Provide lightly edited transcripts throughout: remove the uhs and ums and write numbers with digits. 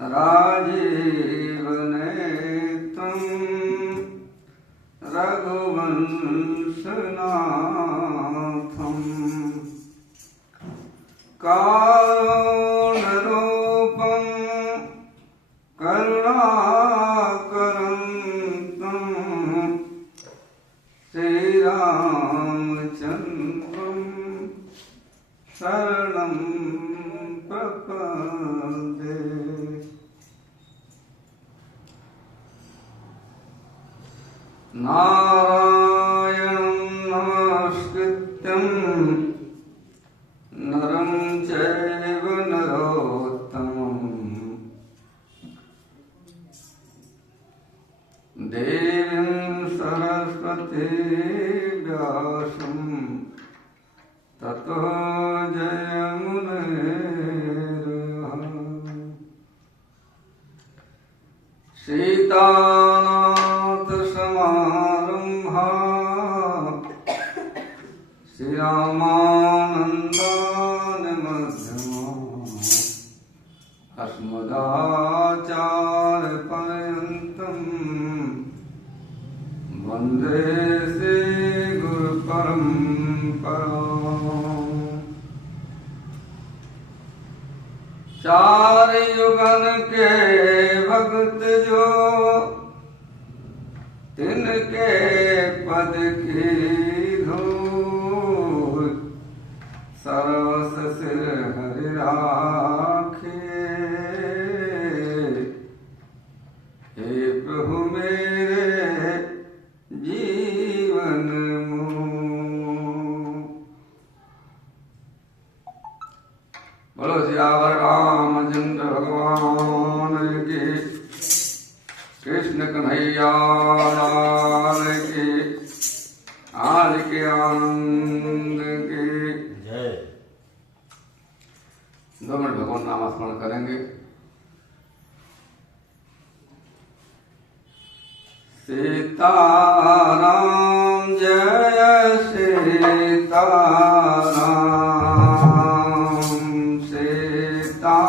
राजीव नेत्रं रघुवंशनाथं कारुण्यरूपं करुणाकरं श्रीरामचन्द्रं शरणं प्रपद्ये। नारायणं नमस्कृत्यं नरं चैव नरोत्तमं देवीं सरस्वतीं व्यासं ततो जयमुनेर्यः। सीतानाथसमारम्भा श्रीरामानन्दान्मध्यमा अस्मदाचार्यपर्यन्तं वन्दे श्रीगुरुपरम्पराम्। चार युगन के भक्त जो तिनके पद की धूल सरस सिर हरि राखे। हे प्रभु मेरे जीवन बोलो सियावर रामचंद्र भगवान की, कृष्ण कन्हैया लाल की, आज के आनंद की जय। 2 मिनट भगवान नाम स्मरण करेंगे। सीताराम जय सीताराम,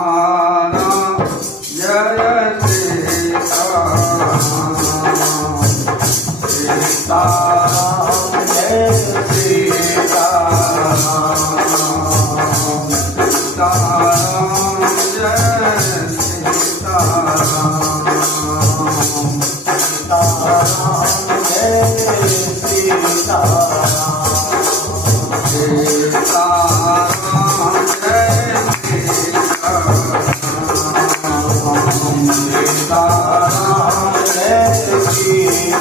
सीताराम जय सीताराम, सीताराम जय सीताराम, सीताराम जय सीताराम, जय सीताराम, सीताराम जय सीताराम, जय सीताराम, सीताराम जय सीताराम,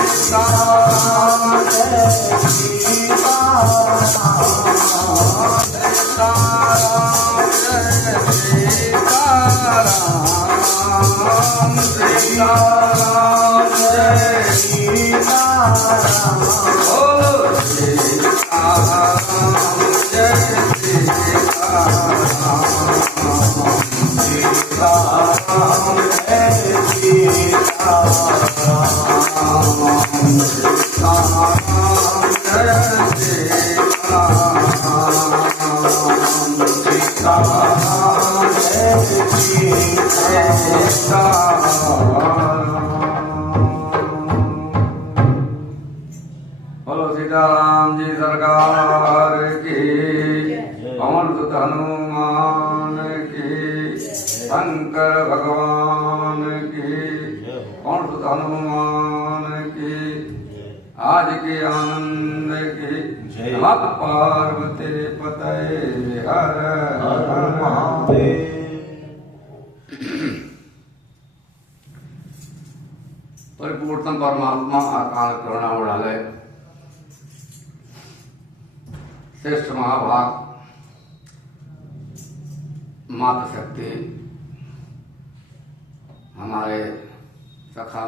सीताराम जय सीताराम, सीताराम जय सीताराम, बोलो सीताराम जय सीताराम, सीताराम जय सीताराम, सीताराम जय सीताराम, सीताराम जय बोलो सीताराम जी सरकार की, पवन सुत हनुमान की, शंकर भगवान की, पवन सुत हनुमान की, आज के आनंद की नमः पार्वती पतये हर हर महादेव। परिपूर्णतम परमात्मा आकाल करुणा उड़ालय श्रेष्ठ महाभाग माता शक्ति हमारे सखा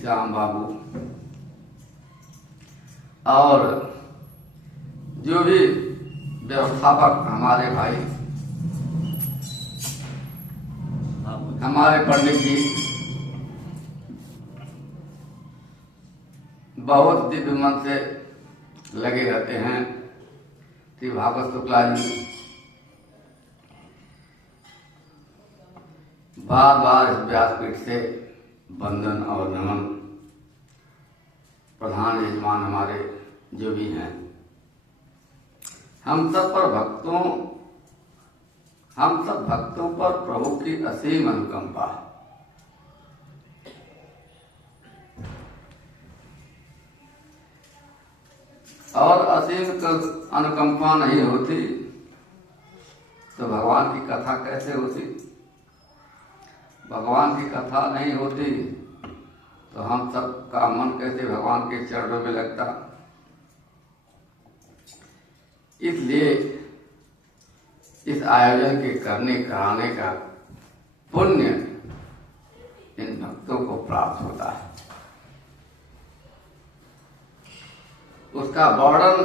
श्याम बाबू और जो भी व्यवस्थापक हमारे भाई हमारे पंडित जी बहुत दिव्य मन से लगे रहते हैं। श्री भागवत शुक्ला जी बार बार इस व्यासपीठ से वंदन और नमन। प्रधान यजमान हमारे जो भी हैं, हम सब भक्तों पर प्रभु की असीम अनुकंपा। और असीम अनुकंपा नहीं होती तो भगवान की कथा कैसे होती? भगवान की कथा नहीं होती तो हम सब का मन कैसे भगवान के चरणों में लगता? इसलिए इस आयोजन के करने कराने का पुण्य इन भक्तों को प्राप्त होता है। उसका वर्णन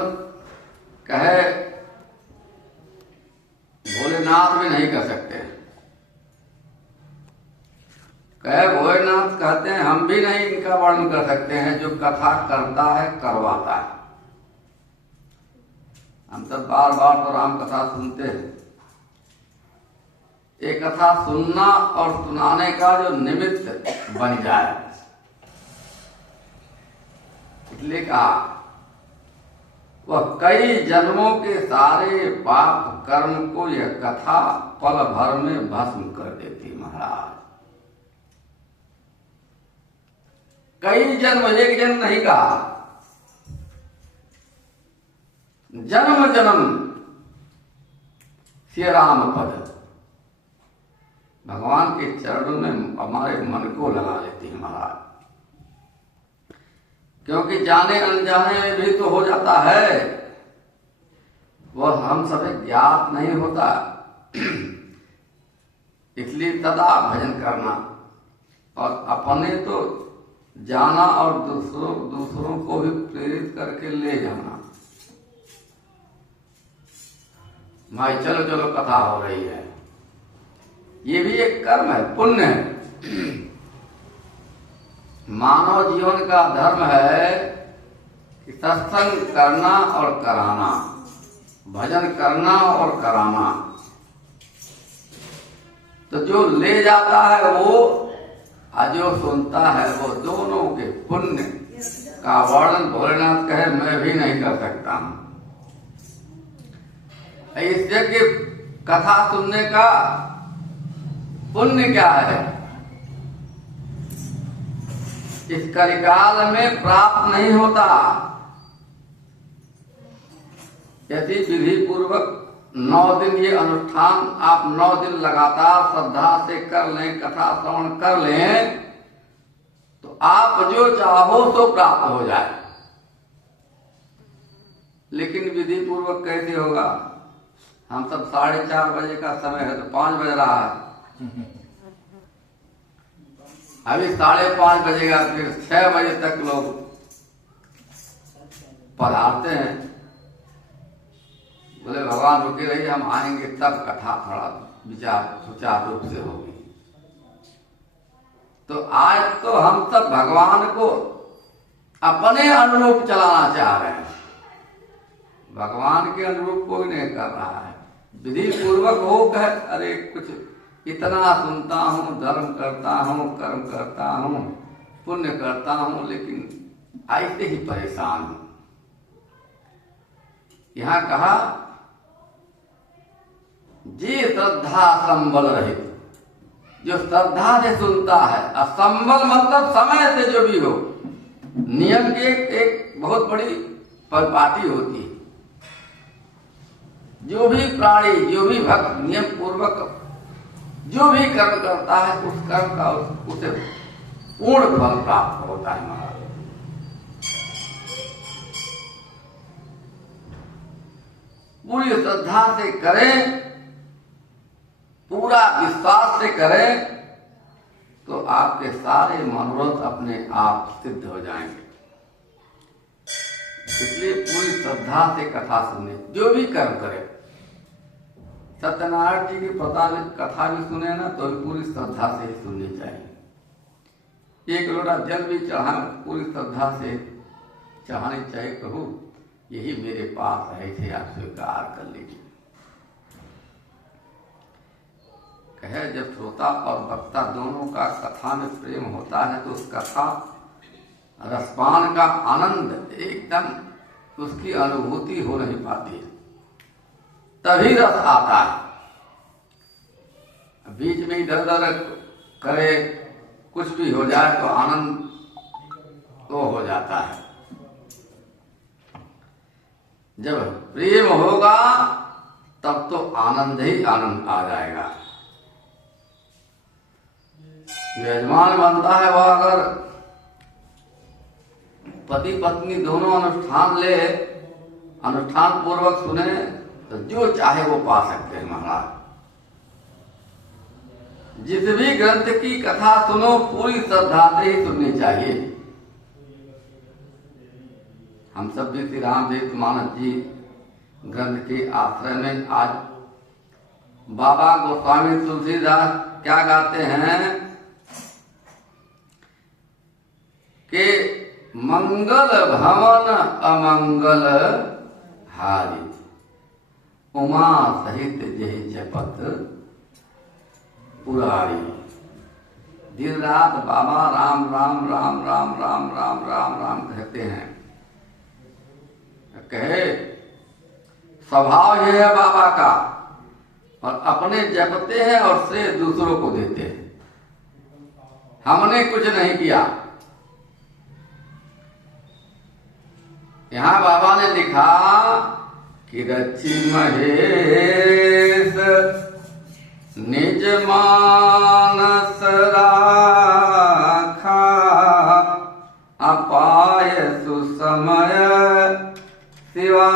कहे भोलेनाथ भी नहीं कर सकते। कहे भोलेनाथ कहते हैं, हम भी नहीं इनका वर्णन कर सकते हैं। जो कथा करता है करवाता है। हम सब बार बार तो राम कथा सुनते हैं। एक कथा सुनना और सुनाने का जो निमित्त बन जाए, इसलिए कहा वह कई जन्मों के सारे पाप कर्म को यह कथा पल भर में भस्म कर देती। महाराज कई जन्म, एक जन्म नहीं कहा, जन्म जन्म श्री राम पद भगवान के चरणों में हमारे मन को लगा लेती है महाराज। क्योंकि जाने अनजाने में भी तो हो जाता है, वह हम सब ज्ञात नहीं होता। इसलिए सदा भजन करना और अपने तो जाना और दूसरों को भी प्रेरित करके ले जाना। भाई चलो चलो कथा हो रही है, ये भी एक कर्म है, पुण्य है। मानव जीवन का धर्म है कि सत्संग करना और कराना, भजन करना और कराना। तो जो ले जाता है वो और जो सुनता है वो, दोनों के पुण्य का वर्णन भोलेनाथ कहे मैं भी नहीं कर सकता हूं। इससे कि कथा सुनने का पुण्य क्या है, इस कलिकाल में प्राप्त नहीं होता। यदि विधि पूर्वक 9 दिन ये अनुष्ठान आप 9 दिन लगातार श्रद्धा से कर लें, कथा श्रवण कर लें, तो आप जो चाहो तो प्राप्त हो जाए। लेकिन विधि पूर्वक कैसे होगा? हम सब 4:30 बजे का समय है तो 5 बज रहा है, अभी 5:30 बजेगा, फिर 6 बजे तक लोग पधारते हैं। बोले भगवान रुके रहिए, हम आएंगे तब कथा थोड़ा विचार सुचार रूप से होगी। तो आज तो हम सब भगवान को अपने अनुरूप चलाना चाह रहे हैं, भगवान के अनुरूप कोई नहीं कर रहा है। विधि पूर्वक हो कहे अरे कुछ इतना सुनता हूँ, धर्म करता हूँ, कर्म करता हूँ, पुण्य करता हूँ, लेकिन ऐसे ही परेशान हूं। यहां कहा जी श्रद्धा संबल रहित, जो श्रद्धा से सुनता है। असंबल मतलब समय से जो भी हो, नियम की एक बहुत बड़ी परिपाटी होती है। जो भी प्राणी, जो भी भक्त नियम पूर्वक जो भी कर्म करता है, उस कर्म का उसे पूर्ण फल प्राप्त होता है। महाराज पूरी श्रद्धा से करें, पूरा विश्वास से करें, तो आपके सारे मनोरथ अपने आप सिद्ध हो जाएंगे। इसलिए पूरी श्रद्धा से कथा सुने, जो भी कर्म करे। सत्यनारायण जी की कथा भी सुने ना तो पूरी श्रद्धा से ही सुननी चाहिए। एक लोटा जल भी चढ़ा पूरी श्रद्धा से चाहनी चाहिए प्रभु, यही मेरे पास है, इसे आप स्वीकार कर लीजिए। कहे जब श्रोता और वक्ता दोनों का कथा में प्रेम होता है तो उस कथा रसपान का आनंद एकदम उसकी अनुभूति हो नहीं पाती है, तभी रस आता है। बीच में इधर उधर करे, कुछ भी हो जाए तो आनंद तो हो जाता है। जब प्रेम होगा तब तो आनंद ही आनंद आ जाएगा। यजमान बनता है वह अगर पति पत्नी दोनों अनुष्ठान ले, अनुष्ठान पूर्वक सुने तो जो चाहे वो पा सकते हैं महाराज। जिस भी ग्रंथ की कथा सुनो पूरी श्रद्धा से ही सुननी चाहिए। हम सब भी श्री रामचरित मानस जी ग्रंथ के आश्रय में आज बाबा गोस्वामी तुलसीदास क्या गाते हैं कि मंगल भवन अमंगल हारी, उमा सहित जय जपत पुरारी। दिन रात बाबा राम राम राम राम राम राम राम राम कहते हैं। कहे स्वभाव यह है बाबा का, और अपने जपते हैं और श्रेय दूसरों को देते हैं। हमने कुछ नहीं किया। यहां बाबा ने लिखा कि रचि महेश निज मानस राखा, अपाय सुसमय शिवा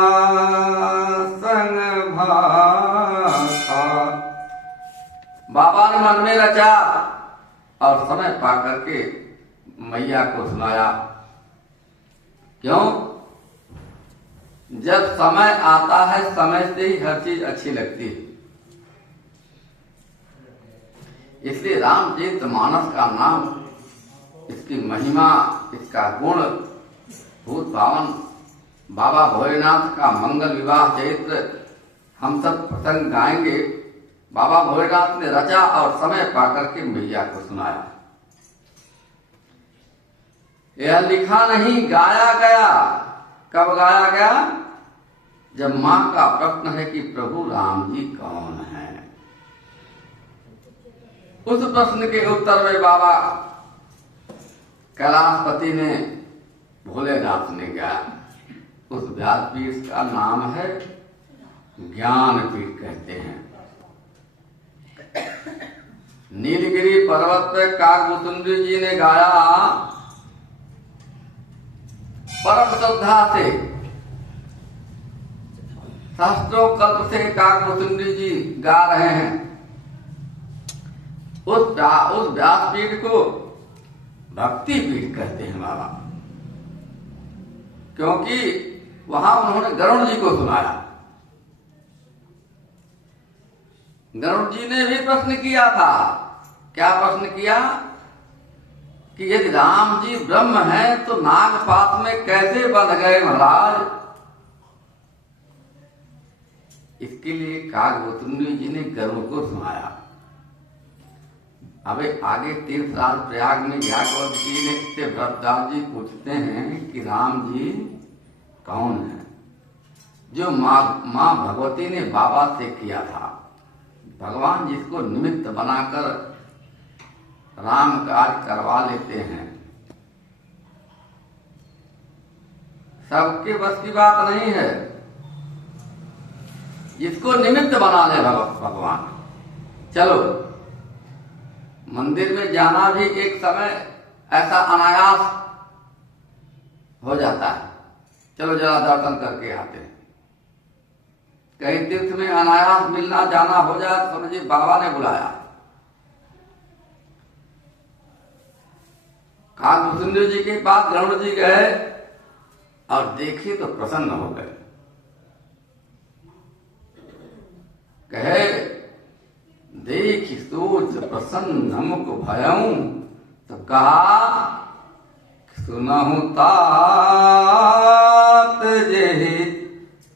संग भाखा। बाबा ने मन में रचा और समय पाकर के मैया को सुनाया। क्यों? जब समय आता है समय से ही हर चीज अच्छी लगती है। इसलिए रामचरित मानस का नाम, इसकी महिमा, इसका गुण भूत भावन, बाबा भोलेनाथ का मंगल विवाह चरित्र हम सब प्रसंग गाएंगे। बाबा भोलेनाथ ने रचा और समय पाकर के मैया को सुनाया। यह लिखा नहीं, गाया गया। कब गाया गया? जब मां का प्रश्न है कि प्रभु राम जी कौन है। उस प्रश्न के उत्तर में बाबा कैलाशपति ने भोलेनाथ ने गाया। उस व्यासपीठ का नाम है ज्ञानपीठ कहते हैं। नीलगिरी पर्वत पर काकभूषुंडी जी ने गाया परम श्रद्धा से, शास्त्रों कल्प से काकभूषुंडी जी गा रहे हैं। उस व्यासपीठ को भक्ति पीठ कहते हैं बाबा, क्योंकि वहां उन्होंने गरुड़ जी को सुनाया। गरुड़ जी ने भी प्रश्न किया था। क्या प्रश्न किया? कि यदि राम जी ब्रह्म हैं तो नागपात में कैसे बंध गए महाराज? इसके लिए काकभूषुंडी जी ने गरुड़ को सुनाया। अबे आगे तीर्थराज प्रयाग में याज्ञवल्क्य जी ने से भरतदास जी पूछते हैं कि राम जी कौन है? जो माँ भगवती ने बाबा से किया था। भगवान जिसको निमित्त बनाकर राम कार्य करवा लेते हैं, सबके बस की बात नहीं है। जिसको निमित्त बना ले भगवान। चलो मंदिर में जाना भी एक समय ऐसा अनायास हो जाता है, चलो जरा दर्शन करके आते हैं। कहीं तीर्थ में अनायास मिलना जाना हो जाए तो समझिए बाबा ने बुलाया। काकभूषुंडी जी के पास गरुड़ जी गए और देखे तो प्रसन्न हो गए। कहे देख सोच प्रसन्न मुख भयऊं, तो कहा सुनहु ता जेहि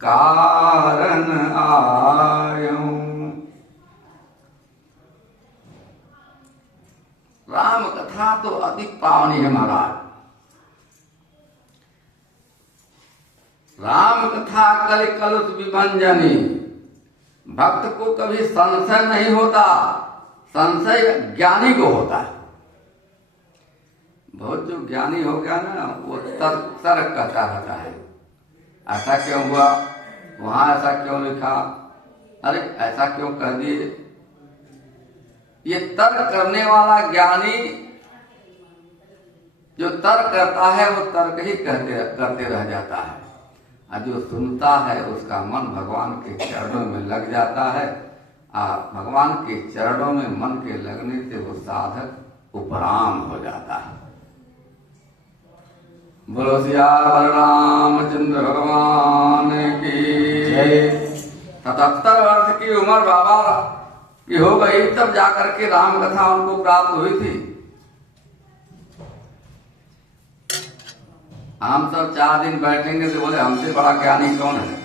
कारण आयऊं। राम कथा तो अति पावनी है महाराज। राम कथा कल कलुष विभंजनी। भक्त को कभी संशय नहीं होता, संशय ज्ञानी को होता है। बहुत जो ज्ञानी हो गया ना, वो तर्क करता रहता है, ऐसा क्यों हुआ, वहां ऐसा क्यों लिखा, अरे ऐसा क्यों कह दिए। ये तर्क करने वाला ज्ञानी जो तर्क करता है वो तर्क ही करते रह जाता है, और जो सुनता है उसका मन भगवान के चरणों में लग जाता है। और भगवान के चरणों में मन के लगने से वो साधक उपराम हो जाता है। बोलो सियावर रामचंद्र भगवान की जय। 77 वर्ष की उम्र बाबा की हो गई, तब जाकर के राम कथा उनको प्राप्त हुई थी। हम सब 4 दिन बैठेंगे तो बोले हमसे बड़ा ज्ञानी कौन है।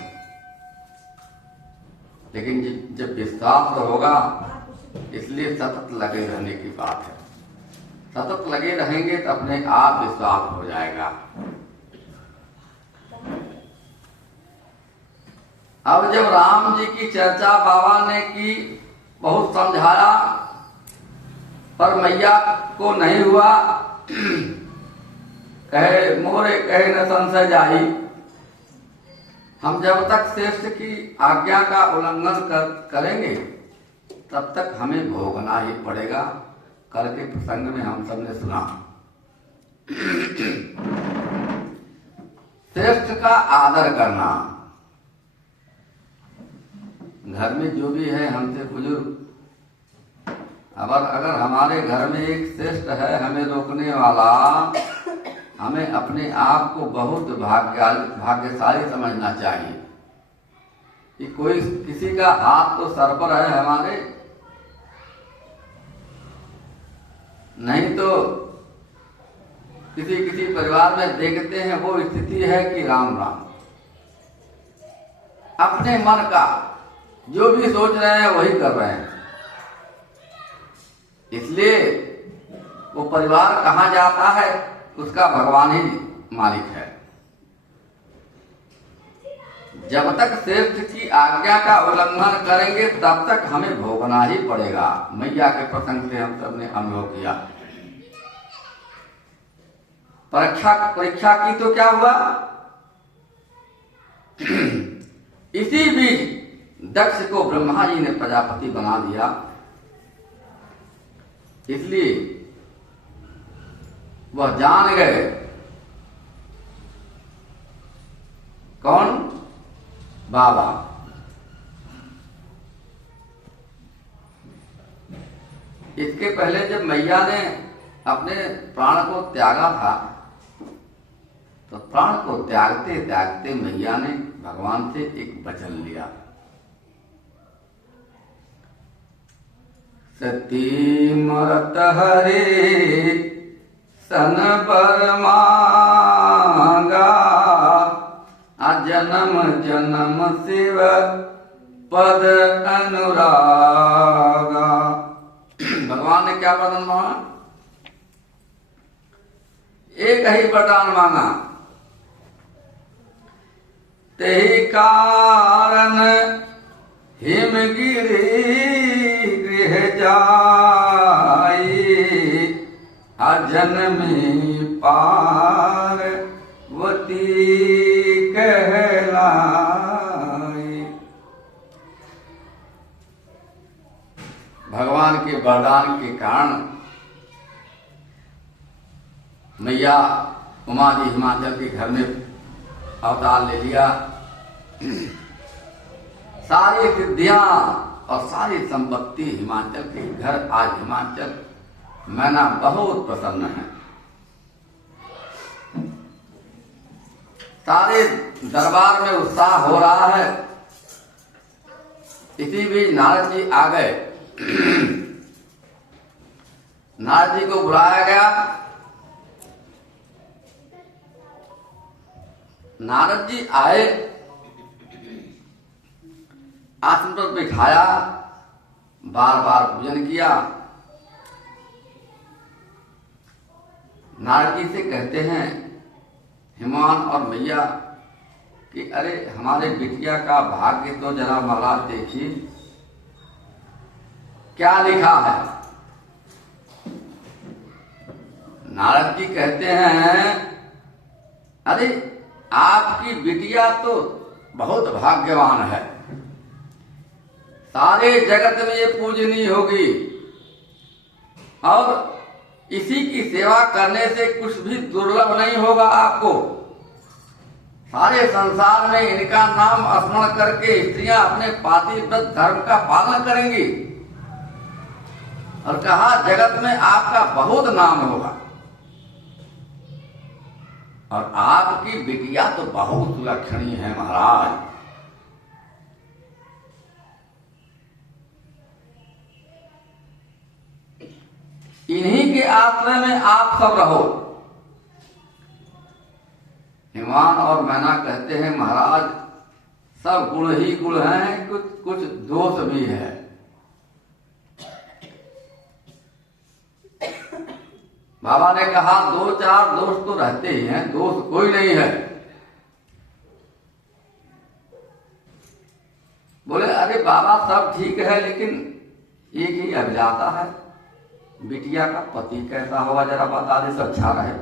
लेकिन जब विश्वास होगा, इसलिए सतत लगे रहने की बात है। सतत लगे रहेंगे तो अपने आप विश्वास हो जाएगा। अब जब राम जी की चर्चा बाबा ने की, बहुत समझाया, पर मैया को नहीं हुआ। कहे मोरे कहे न संशय जाई। हम जब तक श्रेष्ठ की आज्ञा का उल्लंघन करेंगे तब तक हमें भोगना ही पड़ेगा। कल के प्रसंग में हम सबने सुना, श्रेष्ठ का आदर करना। घर में जो भी है हमसे बुजुर्ग, अगर हमारे घर में एक श्रेष्ठ है हमें रोकने वाला, हमें अपने आप को बहुत भाग्यशाली समझना चाहिए कि कोई किसी का हाथ तो सर पर है हमारे। नहीं तो किसी परिवार में देखते हैं वो स्थिति है कि राम राम, अपने मन का जो भी सोच रहे हैं वही कर रहे हैं। इसलिए वो परिवार कहाँ जाता है उसका भगवान ही मालिक है। जब तक श्रेष्ठ की आज्ञा का उल्लंघन करेंगे तब तक हमें भोगना ही पड़ेगा। मैया के प्रसंग से हम सबने अनुभव किया। परीक्षा की तो क्या हुआ, इसी बीच दक्ष को ब्रह्मा जी ने प्रजापति बना दिया। इसलिए वह जान गए, कौन, बाबा। इसके पहले जब मैया ने अपने प्राण को त्यागा था, तो प्राण को त्यागते त्यागते मैया ने भगवान से एक वचन लिया, सती मरत हरे सन पर मांगा, जन्म जन्म शिव पद अनुरागा। भगवान ने क्या वरदान मांगा, एक ही वरदान मांगा, तेहि कारण हिमगिरी गृह जाई, जन्मी पार्वती कहलाई। भगवान के वरदान के कारण मैया उमा जी हिमाचल के घर में अवतार ले लिया। सारी सिद्धियां और सारी संपत्ति हिमाचल के घर, आज हिमाचल मैना बहुत प्रसन्न है। सारे दरबार में उत्साह हो रहा है। इसी बीच नारद जी आ गए। नारद जी को बुलाया गया। नारद जी आए, आसन पर बिठाया, बार बार पूजन किया। नारद जी से कहते हैं हिमान और मैया कि अरे हमारे बिटिया का भाग्य तो जरा महाराज देखिए क्या लिखा है। नारद जी कहते हैं अरे आपकी बिटिया तो बहुत भाग्यवान है, सारे जगत में ये पूजनीय होगी और इसी की सेवा करने से कुछ भी दुर्लभ नहीं होगा आपको। सारे संसार में इनका नाम स्मरण करके स्त्रियां अपने पातिव्रत धर्म का पालन करेंगी और कहा जगत में आपका बहुत नाम होगा और आपकी बिटिया तो बहुत सुलक्षणी है महाराज। इन्हीं के आश्रय में आप सब रहो। हिमान और मैना कहते हैं महाराज सब गुण ही गुण हैं, कुछ कुछ दोष भी है। बाबा ने कहा दो चार दोष तो रहते ही हैं, दोष कोई नहीं है। बोले अरे बाबा सब ठीक है लेकिन एक ही अभिलाषा है, बिटिया का पति कैसा होगा जरा बता दे तो अच्छा रहे।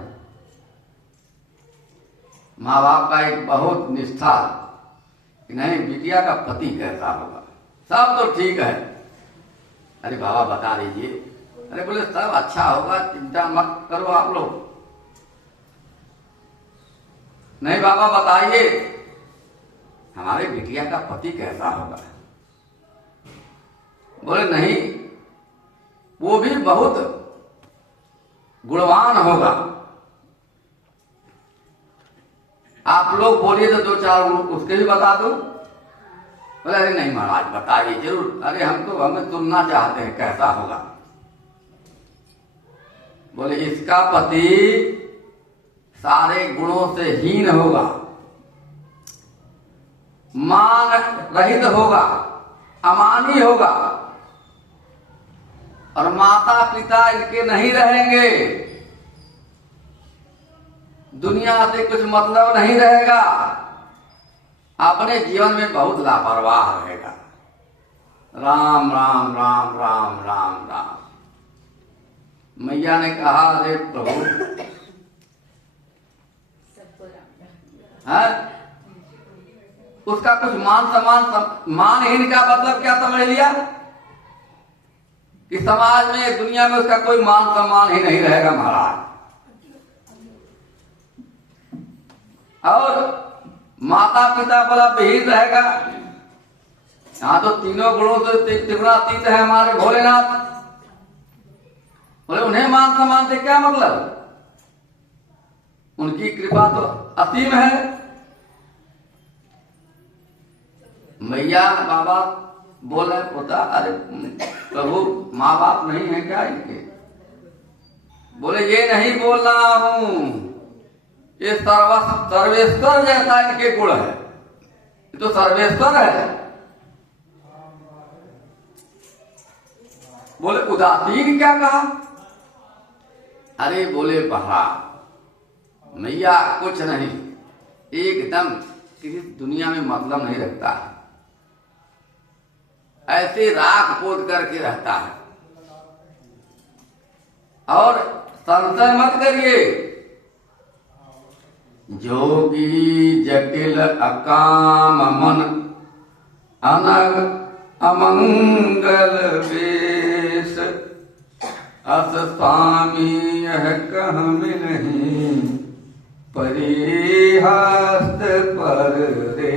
माँ बाप का एक बहुत निष्ठा कि नहीं बिटिया का पति कैसा होगा। सब तो ठीक है, अरे बाबा बता दीजिए। अरे बोले सब अच्छा होगा, चिंता मत करो आप लोग। नहीं बाबा बताइए हमारे बिटिया का पति कैसा होगा। बोले नहीं वो भी बहुत गुणवान होगा। आप लोग बोलिए तो दो चार उसके भी बता दो। बोले अरे नहीं महाराज बताइए जरूर, अरे हमें सुनना चाहते हैं कैसा होगा। बोले इसका पति सारे गुणों से हीन होगा, मान रहित होगा, अमानी होगा और माता पिता इनके नहीं रहेंगे, दुनिया से कुछ मतलब नहीं रहेगा, अपने जीवन में बहुत लापरवाह रहेगा। राम राम राम राम राम राम। मैया ने कहा अरे प्रभु है उसका कुछ मान सम्मान, मानहीन का मतलब क्या समझ लिया कि समाज में दुनिया में उसका कोई मान सम्मान ही नहीं रहेगा महाराज। और माता पिता बड़ा विहीन रहेगा। यहाँ तो तीनों गुणों से त्रिगुणातीत है हमारे भोलेनाथ। बोले उन्हें मान सम्मान से क्या मतलब, उनकी कृपा तो असीम है। मैया बाबा बोले पोता अरे प्रभु माँ बाप नहीं है क्या इनके। बोले ये नहीं बोल रहा हूं, ये सर्वेश्वर जैसा इनके गुण है, ये तो सर्वेश्वर है। बोले उदासीन क्या कहा। अरे बोले बहा मैया कुछ नहीं, एकदम किसी दुनिया में मतलब नहीं रखता है, ऐसे राख पोत करके रहता है। और संशय मत करिए, जोगी जटिल अकाम मन अनग अमंगल वेश, अस स्वामी यह कह मिलहि परिहस्त पर रे।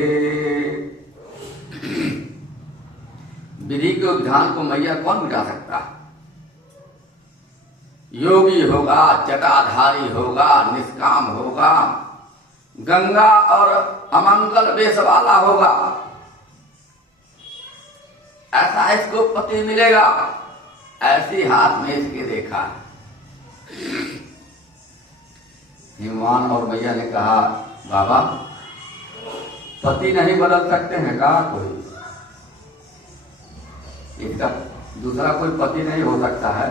विधि के विधान को मैया कौन मिटा सकता है। योगी होगा, जटाधारी होगा, निष्काम होगा, गंगा और अमंगल वेश वाला होगा, ऐसा इसको पति मिलेगा। ऐसी हाथ में इसके देखा। हिमवान और मैया ने कहा बाबा पति नहीं बदल सकते हैं का कोई? इसका दूसरा कोई पति नहीं हो सकता है?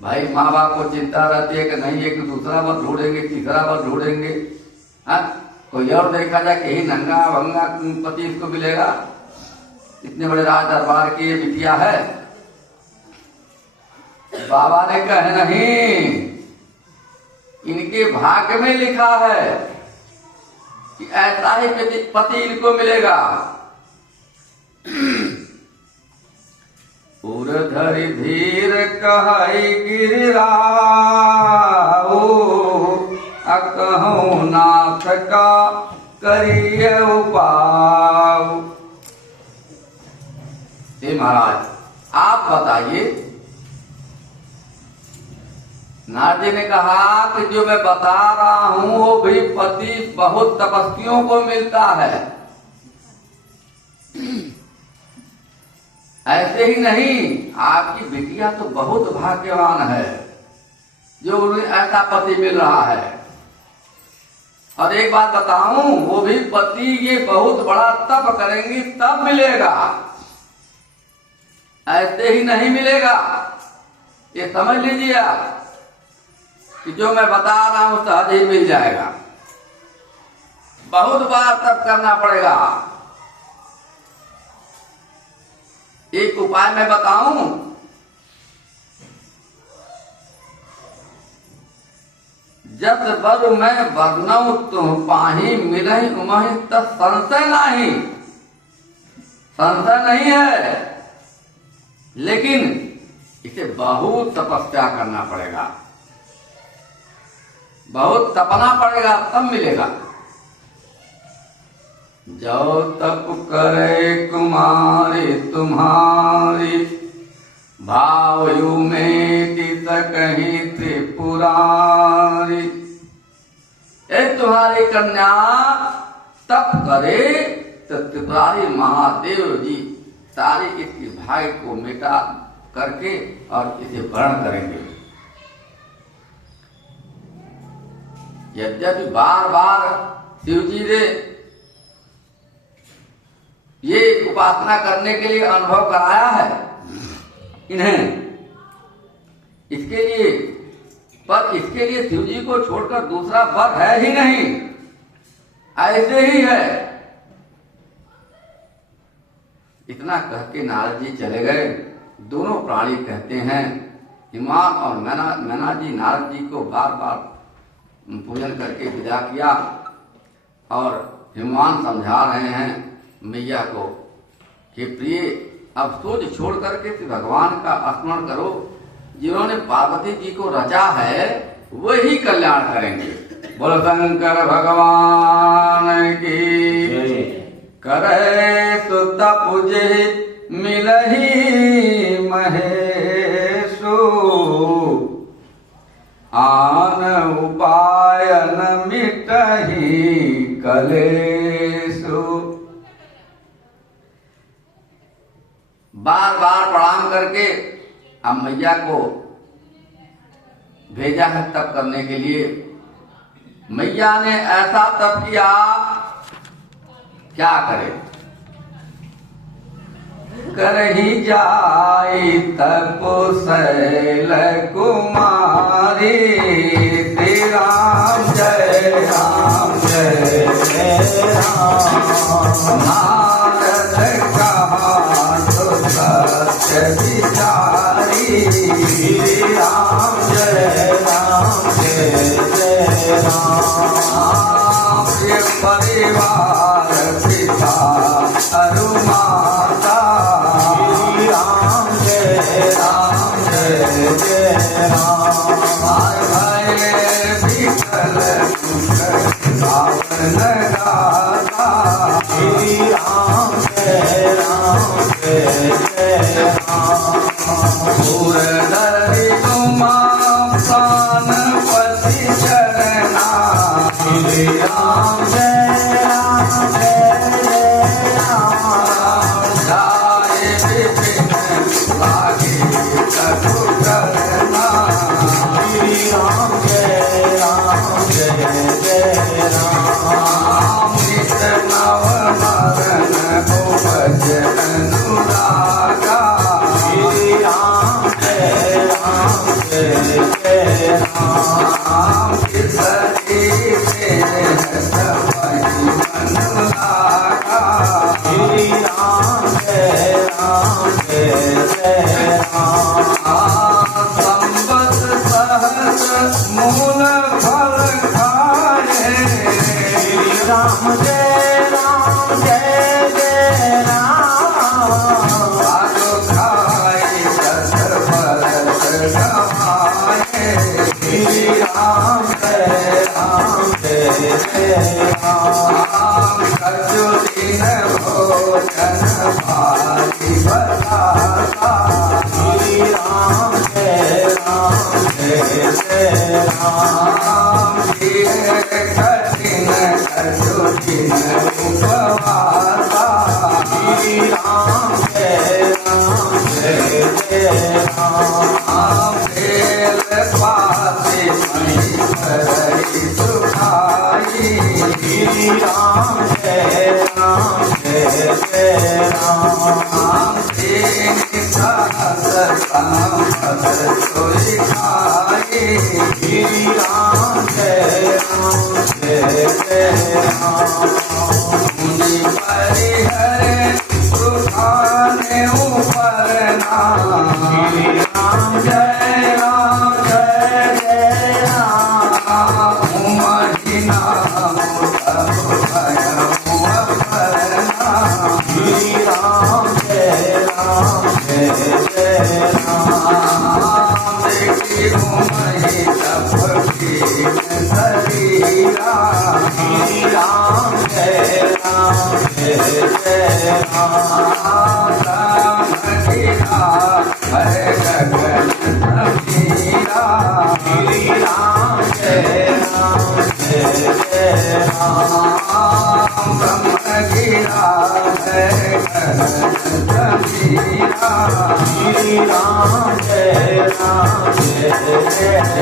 भाई माँ बाप को चिंता रहती है कि नहीं एक दूसरा वर ढूंढेंगे, तीसरा वर ढूंढेंगे। कोई और देखा जाए कि ही नंगा भंगा पति इसको मिलेगा? इतने बड़े राज दरबार की ये बिटिया है। बाबा ने कहे नहीं, इनके भाग्य में लिखा है कि ऐसा ही पति इनको मिलेगा। उर्धरि धीर कहई गिरिराओ, अकहूँ नाथ का करिए उपाय। हे महाराज आप बताइए। नारद जी ने कहा कि जो मैं बता रहा हूं वो भी पति बहुत तपस्वियों को मिलता है। ऐसे ही नहीं, आपकी बिटिया तो बहुत भाग्यवान है जो उन्हें ऐसा पति मिल रहा है। और एक बात बताऊं, वो भी पति ये बहुत बड़ा तप करेंगी तब मिलेगा, ऐसे ही नहीं मिलेगा। ये समझ लीजिए आप कि जो मैं बता रहा हूं सहज ही मिल जाएगा। बहुत बार तप करना पड़ेगा। एक उपाय मैं बताऊं, जब बर मैं वर्णऊ तुम पाही मिलहि उमहि तब संशय नहीं। संशय नहीं है, लेकिन इसे बहुत तपस्या करना पड़ेगा, बहुत तपना पड़ेगा तब मिलेगा। जो तप करे कुमारी तुम्हारी, भावयु में कहीं त्रिपुरारी। तुम्हारी कन्या तप करे तो त्रिपुरारी महादेव जी सारी इसकी भाई को मिटा करके और इसे वर्ण करेंगे। यद्यपि बार बार शिव जी ने ये उपासना करने के लिए अनुभव कराया है इन्हें, इसके लिए, पर इसके लिए शिव जी को छोड़कर दूसरा वर है ही नहीं। ऐसे ही है। इतना कह के नारद जी चले गए। दोनों प्राणी कहते हैं, हिमान और मैना जी नारद जी को बार बार पूजन करके विदा किया और हिमान समझा रहे हैं मैया को कि प्रिय अब सोच छोड़ करके भगवान का स्मरण करो। जिन्होंने पार्वती जी को रचा है वही कल्याण करेंगे। बोलो शंकर भगवान की। करे सुत पूजे मिलही महेशु, आन उपाय न मिटही कलेशु। बार बार प्रणाम करके अब मैया को भेजा है तप करने के लिए। मैया ने ऐसा तप किया, क्या करे, करही जाई तप शैल कुमारी। श्री राम जय राम जय राम। नारद कहा तो सत्य विचारी। श्री राम जय राम जय राम। परिवार पिता अरुमाता। श्री राम जय राम। भय विठल सावन गाता। श्री राम जय राम। धरि तुमा प्राणपति चरना। श्री राम जय राम जाए विपिन लागे कटु करना। श्री राम जय राम राम किसरी से सबहि मन लागा। श्री राम जय राम जय राम। संबत सहस्र मूल फल खाए। श्री राम जय राम जय राम। साधु खाई दस बरस गवाए। श्री राम जय राम जय राम। कछु दिन भोजन भारी बतासा। श्री राम जय राम जय राम। दिए कठिन कछु दिन उपवासा। श्री राम जय राम जय राम। बेल पासे मही सुखाई। श्री राम जय राम जय राम। सोई खाई। श्री राम जय राम जय राम। मुनि परिहर सुखाने ऊपर नाम। श्री राम जय राम जय राम। महीना श्री राम जय राम जय राम। शरीरा। श्री राम जय राम जय राम। राम गिरा हरे गगन समीरा। श्री राम जय राम जय राम। ब्रह्म गिरा हरे गगन समीरा। श्री राम जय राम जय जय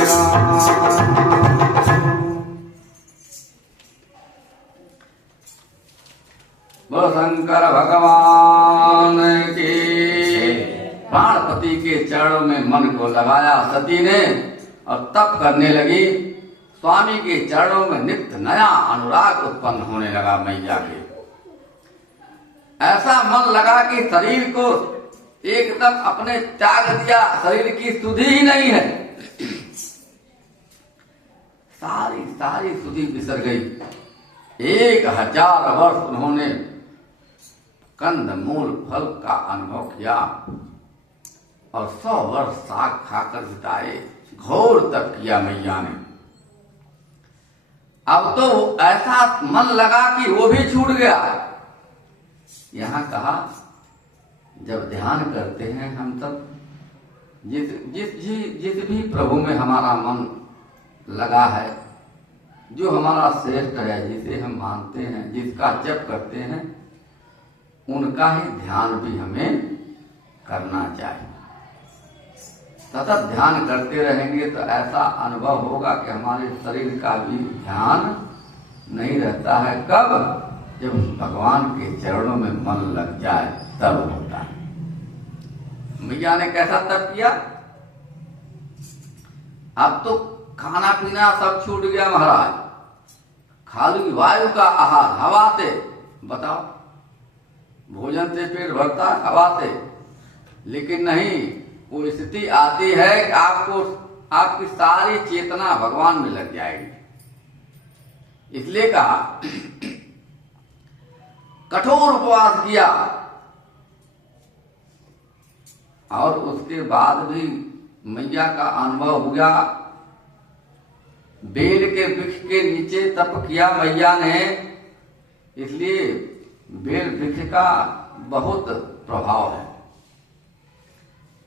राम। बोलो शंकर भगवान की। प्राणपति के चरणों में मन को लगाया सती ने और तप करने लगी। स्वामी के चरणों में नित्य नया अनुराग उत्पन्न होने लगा मैया के। ऐसा मन लगा कि शरीर को एकदम अपने त्याग दिया। शरीर की सुधि ही नहीं है। सारी सारी सुधि बिसर गई। 1000 वर्ष उन्होंने कंद मूल फल का अनुभव किया और 100 वर्ष साग खाकर बिताए। घोर तप किया मैया ने। अब तो ऐसा मन लगा कि वो भी छूट गया। यहाँ कहा जब ध्यान करते हैं हम सब जिस भी प्रभु में हमारा मन लगा है, जो हमारा श्रेष्ठ है, जिसे हम मानते हैं, जिसका जप करते हैं, उनका ही ध्यान भी हमें करना चाहिए। सतत ध्यान करते रहेंगे तो ऐसा अनुभव होगा कि हमारे शरीर का भी ध्यान नहीं रहता है। कब? जब भगवान के चरणों में मन लग जाए तब होता है। मैया ने कैसा तप किया? अब तो खाना पीना सब छूट गया महाराज। खाली वायु का आहार, हवा से। बताओ, भोजन से पेट भरता, हवा से। लेकिन नहीं, वो स्थिति आती है कि आपकी सारी चेतना भगवान में लग जाएगी। इसलिए कहा कठोर उपवास किया और उसके बाद भी मैया का अनुभव हुआ। बेल के वृक्ष के नीचे तप किया मैया ने। इसलिए बेल वृक्ष का बहुत प्रभाव है।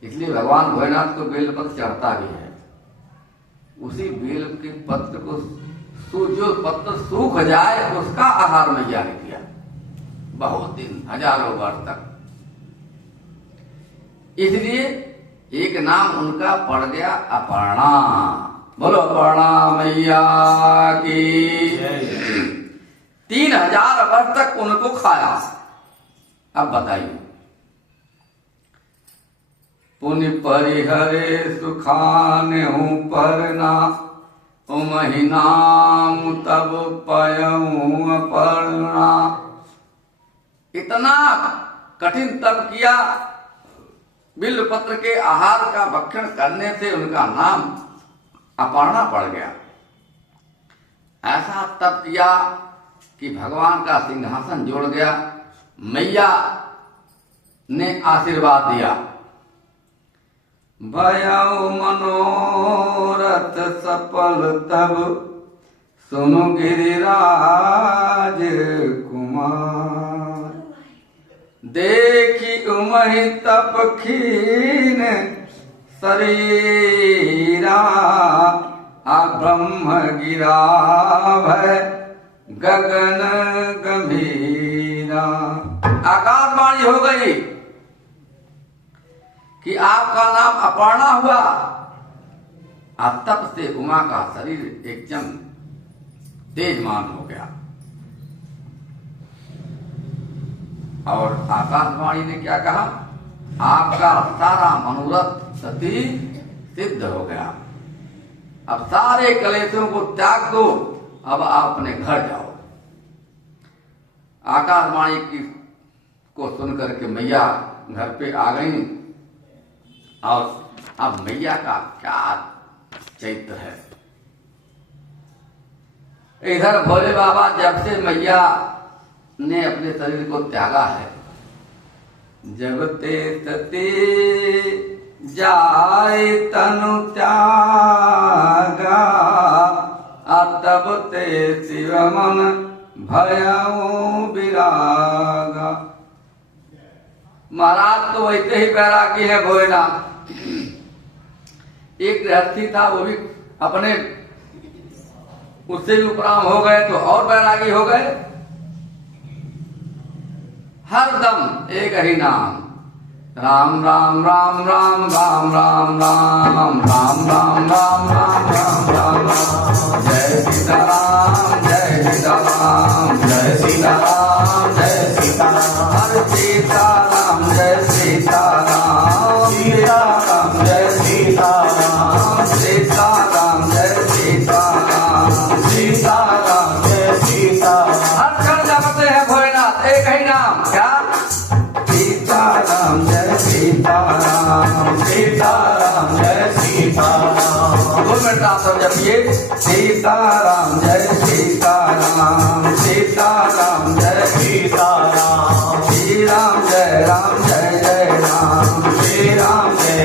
इसलिए भगवान भोलेनाथ को बेलपत्र चढ़ता भी है। उसी बेल के पत्र को जो पत्र सूख जाए उसका आहार मैया ने किया बहुत दिन, हजारों वर्ष तक। इसलिए एक नाम उनका पड़ गया अपर्णा। बोलो अपर्णा मैया की। 3000 वर्ष तक उनको खाया। अब बताइए, पुनि परिहरे सुखान हूँ परना उमहि नाम तब पयऊँ अपर्णा। इतना कठिन तप किया, बिल्वपत्र के आहार का भक्षण करने से उनका नाम अपर्णा पड़ गया। ऐसा तप किया कि भगवान का सिंहासन जोड़ गया। मैया ने आशीर्वाद दिया, भयऊ मनोरथ सफल तब सुनु गिरिराज कुमार। देखी उमहि तप खीन शरीरा आ ब्रह्म गिरा भय गगन गंभीरा। आकाशवाणी हो गई कि आपका नाम अपर्णा हुआ। और तप से उमा का शरीर एकदम तेजमान हो गया। और आकाशवाणी ने क्या कहा, आपका सारा मनोरथ सती सिद्ध हो गया। अब सारे कलेशों को त्याग दो, अब आप अपने घर जाओ। आकाशवाणी की को सुनकर के मैया घर पे आ गई। और अब मैया का क्या चैत्र है। इधर भोले बाबा जब से मैया ने अपने शरीर को त्यागा है, जब ते सती जाय तनु त्यागा तब ते शिव मन भयऊ विरागा। महाराज तो वैसे ही बैरागी है भोलेनाथ। एक गृहस्थी था, वो भी अपने उससे भी उपराम हो गए तो और बैरागी हो गए। हर दम एक ही नाम, राम राम राम राम राम राम राम राम राम राम राम राम राम राम। जय सीताराम जय सीताराम जय सीताराम जय सीताराम। हर सीताराम जय सीताराम सीताराम जय सीताराम सीताराम जय सीताराम सीताराम जय सीताराम। हर क्षण जपते हैं भोलेनाथ एक ही नाम, क्या? सीताराम जय सीताराम सीताराम जय सीताराम। 2 मिनट आप सब जपिए, सीताराम जय सीताराम सीताराम जय सीताराम। श्री राम जय राम जय जय राम श्री राम जय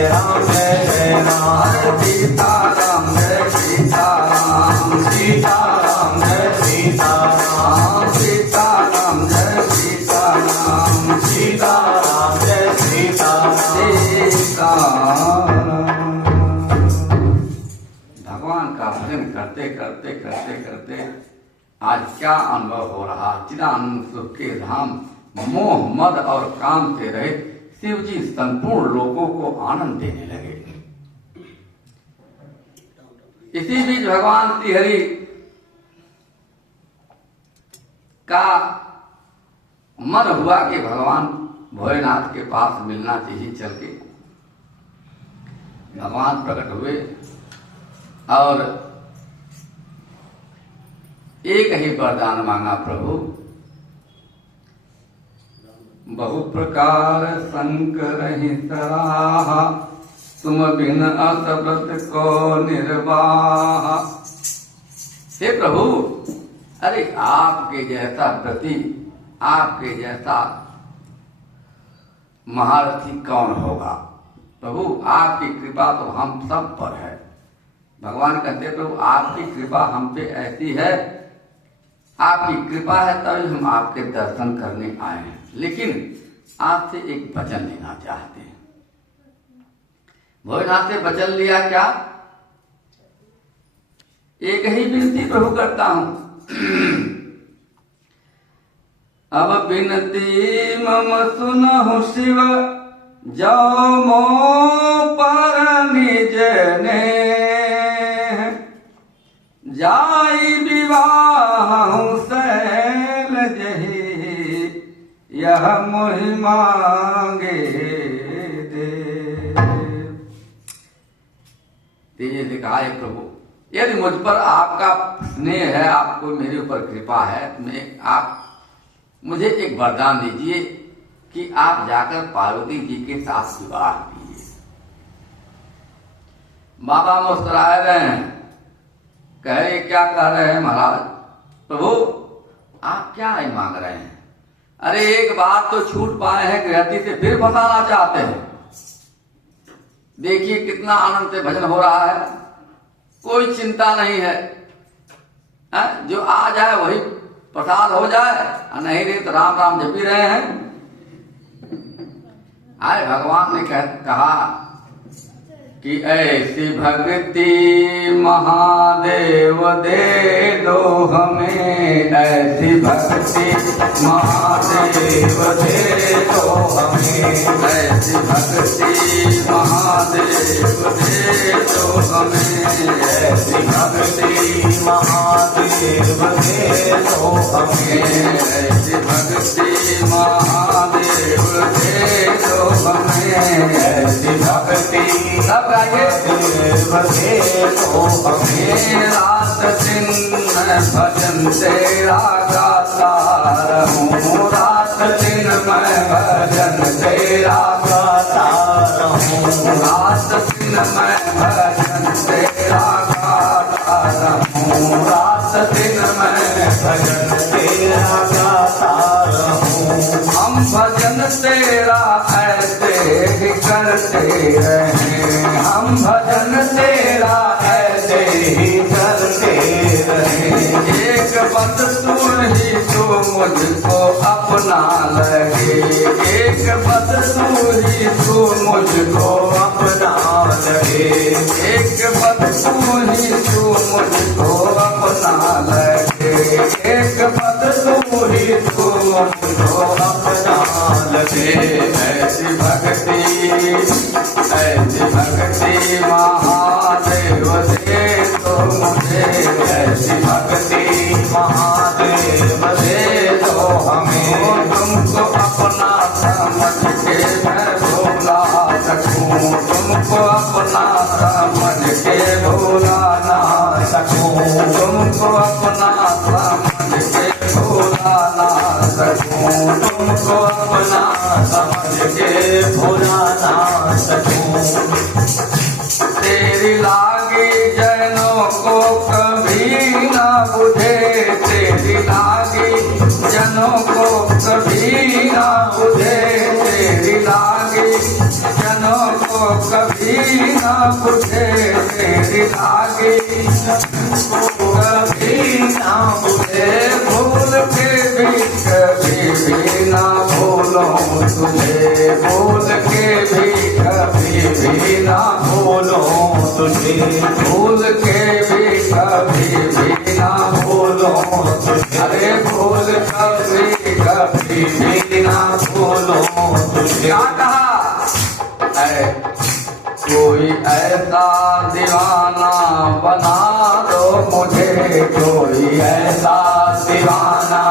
जय राम। सीताराम जय सीताराम सीताराम जय सीताराम सीताराम जय सीताराम सीताराम जय सीताराम। भगवान का भजन करते करते करते करते आज क्या अनुभव हो रहा। चिदानंद सुख के धाम मोह मद और काम से रहित शिव जी संपूर्ण लोगों को आनंद देने लगे। इसी बीच भगवान श्रीहरि का मन हुआ कि भगवान भोलेनाथ के पास मिलना चाहिए। चल के भगवान प्रकट हुए और एक ही वरदान मांगा, प्रभु बहु प्रकार शंकर ही सराहा तुम बिन असव्रत को निर्वाह। हे प्रभु, अरे आपके जैसा व्रती, आपके जैसा महारथी कौन होगा। प्रभु आपकी कृपा तो हम सब पर है। भगवान कहते प्रभु आपकी कृपा हम पे ऐसी है, आपकी कृपा है तभी हम आपके दर्शन करने आए हैं। लेकिन आपसे एक वचन लेना चाहते हैं। भोलेनाथ से वचन लिया, क्या? एक ही विनती प्रभु करता हूं, अब विनती मम सुनहु शिव जो मो पर निज ने जाई विवाह शैल जही यह मोहि मांगे दे। तेजी से कहा, हे प्रभु, यदि मुझ पर आपका स्नेह है, आपको मेरे ऊपर कृपा है, आप मुझे एक वरदान दीजिए कि आप जाकर पार्वती जी के साथ विवाह कीजिए। बाबा मुस्कुराए रहे हैं, कहे क्या कह रहे हैं महाराज? प्रभु आप क्या नहीं मांग रहे हैं? अरे एक बात तो छूट पाए हैं, गृहस्थी से फिर फंसाना चाहते हैं। देखिए कितना आनंद से भजन हो रहा है, कोई चिंता नहीं है, जो आ जाए वही प्रसाद हो जाए, नहीं रहे तो राम राम जपी रहे हैं। आए भगवान ने कहा कि ऐसी भक्ति महादेव दे दो हमें, ऐसी भक्ति महादेव दे दो हमें, ऐसी भक्ति महादेव दे दो हमें, ऐसी भक्ति महादेव दे दो हमें, ऐसी भक्ति महादेव दे दो हमें, ऐसी भक्ति सब गाइए। दे दो हमें, रात दिन मैं भजन तेरा गाता रहूं, रात दिन मैं भजन तेरा गाता रहूं, रात दिन मैं भजन तेरा गाता रहूं, रात दिन मैं भजन तेरा गाता रहूं। हम भजन तेरा ऐसे ही करते रहें, हम भजन तेरा ऐसे ही करते रहें, एक बस तू ही तो मुझको अपना लगे, एक बस तू ही तो मुझको अपना लगे, एक बस तू ही तो मुझको अपना लगे, एक बस तू ही तो मुझको अपना लगे। ऐसी भक्ति महादेव दे तो मुझे, ऐसी भक्ति महादेव दे दो हमें, तुमको अपना समझ के मैं भोला सकूं, तुमको अपना समझ के भोला ना सकूं, तुमको अपना समझ के भोला ना सकूं, तुमको अपना समझ के भुला ना सकूं। तेरी लागी जनों को कभी ना बुझे, तेरी लागी जनों को कभी ना बुझे, तेरी लागी जनों को कभी ना बुझे, तेरी लागी कभी ना बुझे, भूल के भी कभी भी ना भूलो तुझे, भूल के भी कभी भी ना बोलो तुझे, भूल के भी कभी भी ना बोलो तुझे, अरे भूल कभी भी ना बोलो तुझे। क्या कहा है? कोई ऐसा दीवाना बना दो मुझे, कोई ऐसा दीवाना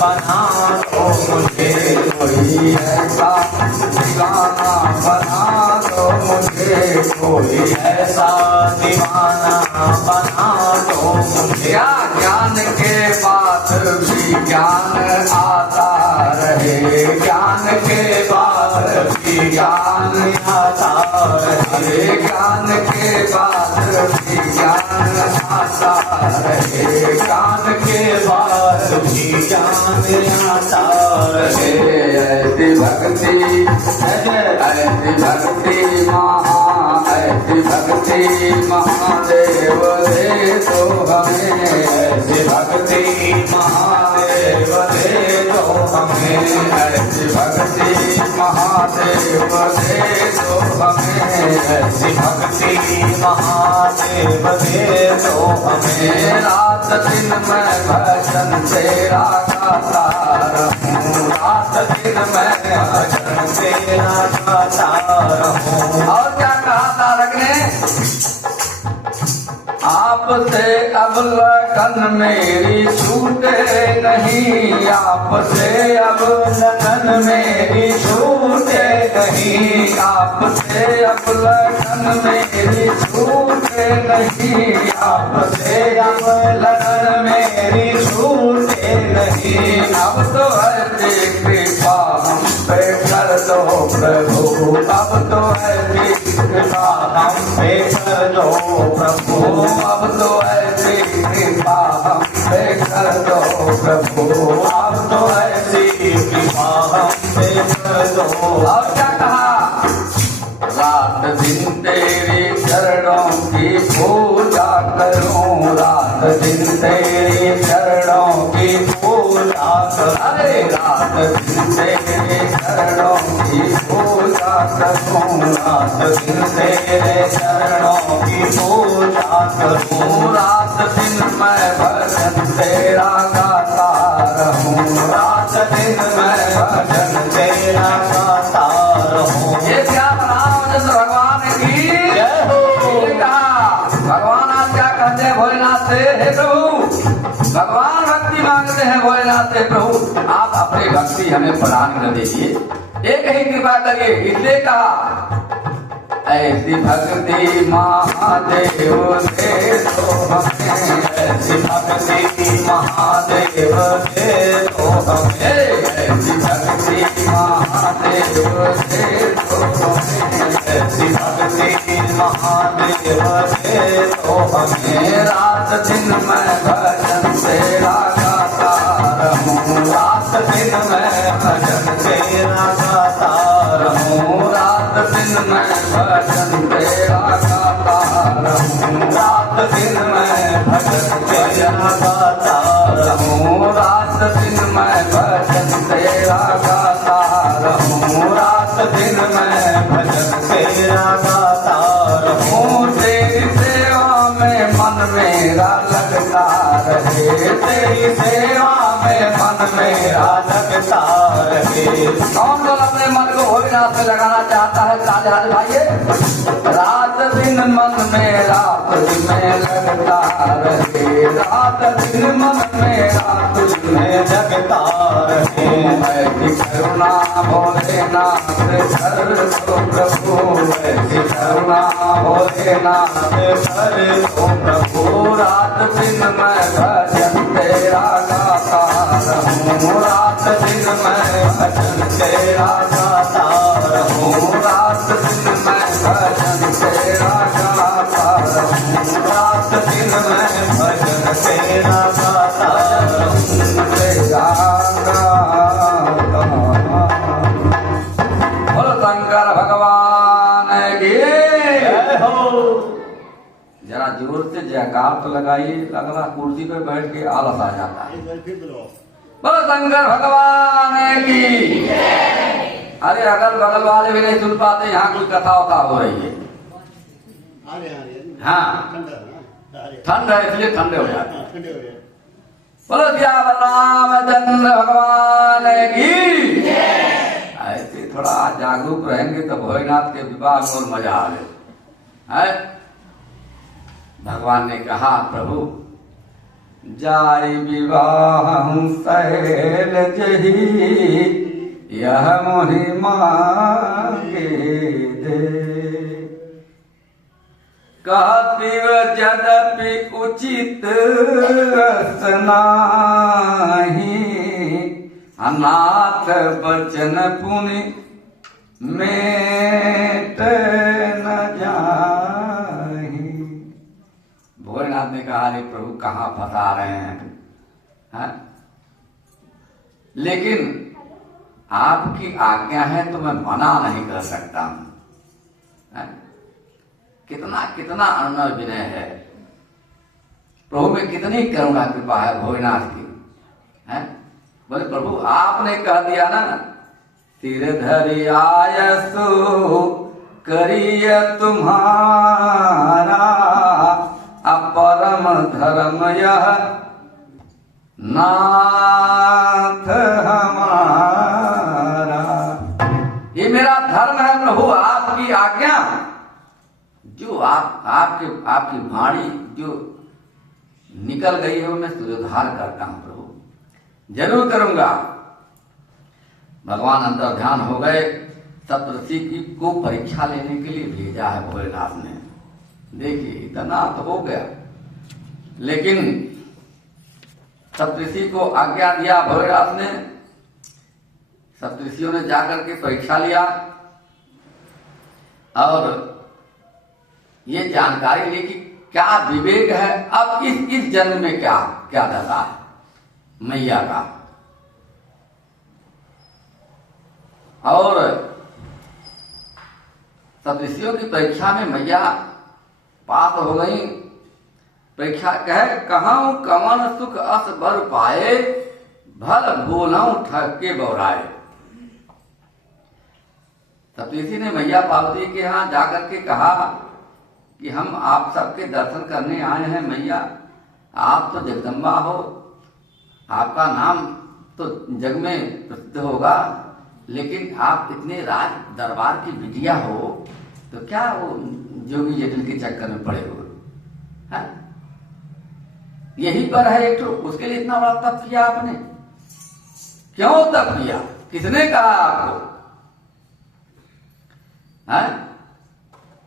बना दो मुझे, कोई ऐसा दीवाना बना दो मुझे, कोई ऐसा दीवाना बना दो मुझे। क्या ज्ञान के बाद भी ज्ञान आता रहे, ज्ञान के बाद भी ज्ञान आता रहे, ज्ञान के बाद भी ज्ञान आता रहे, ज्ञान के बाद भी ज्ञान आता रहे। ऐसी भक्ति ऐसी भक्ति ऐसी भक्ति महादेव दे दो हमें, ऐसी भक्ति महादेव दे दो हमें, ऐसी भक्ति महादेव दे दो हमें, ऐसी भक्ति महादेव दे दो हमें। रात दिन मैं भजन तेरा गाता रहूं, रात दिन मैं भजन तेरा गाता रहूं। और क्या कहा तारक ने? आपसे अब लगन मेरी छूटे नहीं, आपसे अब लगन मेरी छूटे नहीं, आपसे अब लगन मेरी छूटे नहीं, आपसे अब लगन मेरी छूटे नहीं। अब तो ऐसी कृपा हम पे कर दो प्रभु, अब तो ऐसी कृपा हम पे कर दो प्रभु, अब तो ऐसी कृपा हम पे कर दो प्रभु, अब तो ऐसी कृपा हम पे कर दो। और क्या कहा, रात दिन तेरे चरणों की पूजा करूं, रात दिन तेरे चरणों की पूजा कर, अरे रात दिन तेरे चरणों की पूजा करूं, रात दिन तेरे चरणों की पूजा करूं। रात दिन मैं भजन तेरा गाता रहूं, रात दिन मैं भजन तेरा गाता रहूं। ये क्या रामचंद्र भगवान की जय हो। ये कहा भगवान आज क्या कहते हैं भोलेनाथ से, हे प्रभु भगवान भक्ति मांगते हैं भोलेनाथ से, प्रभु आप अपनी भक्ति हमें प्रदान कर दीजिए, एक ही कृपा करिए। इसलिए कहा ऐसी भक्ति महादेव दे दो हमें, ऐसी भक्ति महादेव दे दो हमें, ऐसी भक्ति महादेव दे दो हमें, ऐसी भक्ति महादेव दे दो हमें। रात दिन मैं भजन तेरा गाता रहूं, रात दिन मैं भजन तेरा गाता रहूं, रात दिन मैं भजन तेरा गाता रहूं, रात दिन मैं भजन तेरा गाता रहूं, रात दिन मैं भजन तेरा गाता रहूं, रात दिन मैं भजन तेरा गाता रहूं। तेरी सेवा में मन मेरा लगता रहे, तेरी सेवा में मन मेरा लगता रहे। कौन लोग अपने मन को भोलेनाथ में लगाना चाहता है, ताले हाथ भाइये। रात दिन मन मेरा तुझ में लगता रहे, रात दिन मन मेरा तुझ में लगता रहे। ऐसी करुणा भोलेनाथ कर दो प्रभु, ऐसी करुणा भोलेनाथ कर दो प्रभु, रात दिन मैं भजन तेरा गाता रहूं, रात दिन मैं भजन तेरा गाता रहूं, रात दिन मैं भजन तेरा गाता रहूं, रात दिन मैं भजन तेरा गाता रहूं। तेरा गाता। बोलो शंकर भगवान की जय हो। जरा जोर से जयकार तो लगाइए, लग रहा कुर्सी पे बैठ के आलस आ जाता है। बोलो शंकर भगवान की। अरे अगल बगल वाले भी नहीं सुन पाते, यहाँ कोई कथा वथा हो रही है। हाँ ठंड है इसलिए ठंडे हो जाते हैं। बोलो सियावर रामचंद्र भगवान की। ऐसे थोड़ा जागरूक रहेंगे तो भोलेनाथ के विवाह में और मजा आवे। भगवान ने कहा प्रभु जाय विवाह सैल जही, यह मोहि मांगे दे। कहतिव यद्यपि उचित नाही, अनाथ बचन पुनि मेट न जाहि। भोलेनाथ ने कहा अरे प्रभु कहाँ फंसा रहे हैं? लेकिन आपकी आज्ञा है तो मैं मना नहीं कर सकता हूं। कितना कितना अनन्य विनय है प्रभु में, कितनी करुणा कृपा है भोलेनाथ की। है बोले प्रभु आपने कह दिया ना, सिर धरि आयसु करिय तुम्हारा, अपरम धर्म यह नाथ हमारा। ये मेरा धर्म है प्रभु, आपकी आज्ञा जो आपकी वाणी जो निकल गई है वो मैं सुधार करता हूं प्रभु, जरूर करूंगा। भगवान अंतर ध्यान हो गए। सप्तऋषि को परीक्षा लेने के लिए भेजा है भोलेनाथ ने। देखिए इतना तो हो गया, लेकिन सप्तऋषि को आज्ञा दिया भोलेनाथ ने। सप्तऋषियों ने जाकर के परीक्षा लिया और ये जानकारी ली कि क्या विवेक है, अब इस जन्म में क्या क्या दशा है मैया का। और सप्तऋषियों की परीक्षा में मैया पास हो गई। परीक्षा कहे कहूं कमन सुख अस बर पाए, भल भूलऊं ठग के बौराए। सप्तऋषि ने मैया पार्वती के यहाँ जाकर के कहा कि हम आप सबके दर्शन करने आए हैं मैया, आप तो जगदम्बा हो, आपका नाम तो जग में प्रसिद्ध होगा, लेकिन आप इतने राज दरबार की बिटिया हो तो क्या वो जोगी जटिल के चक्कर में पड़े हो? यही पर है एक तो, उसके लिए इतना बड़ा तप किया आपने, क्यों तप किया? किसने कहा आपको?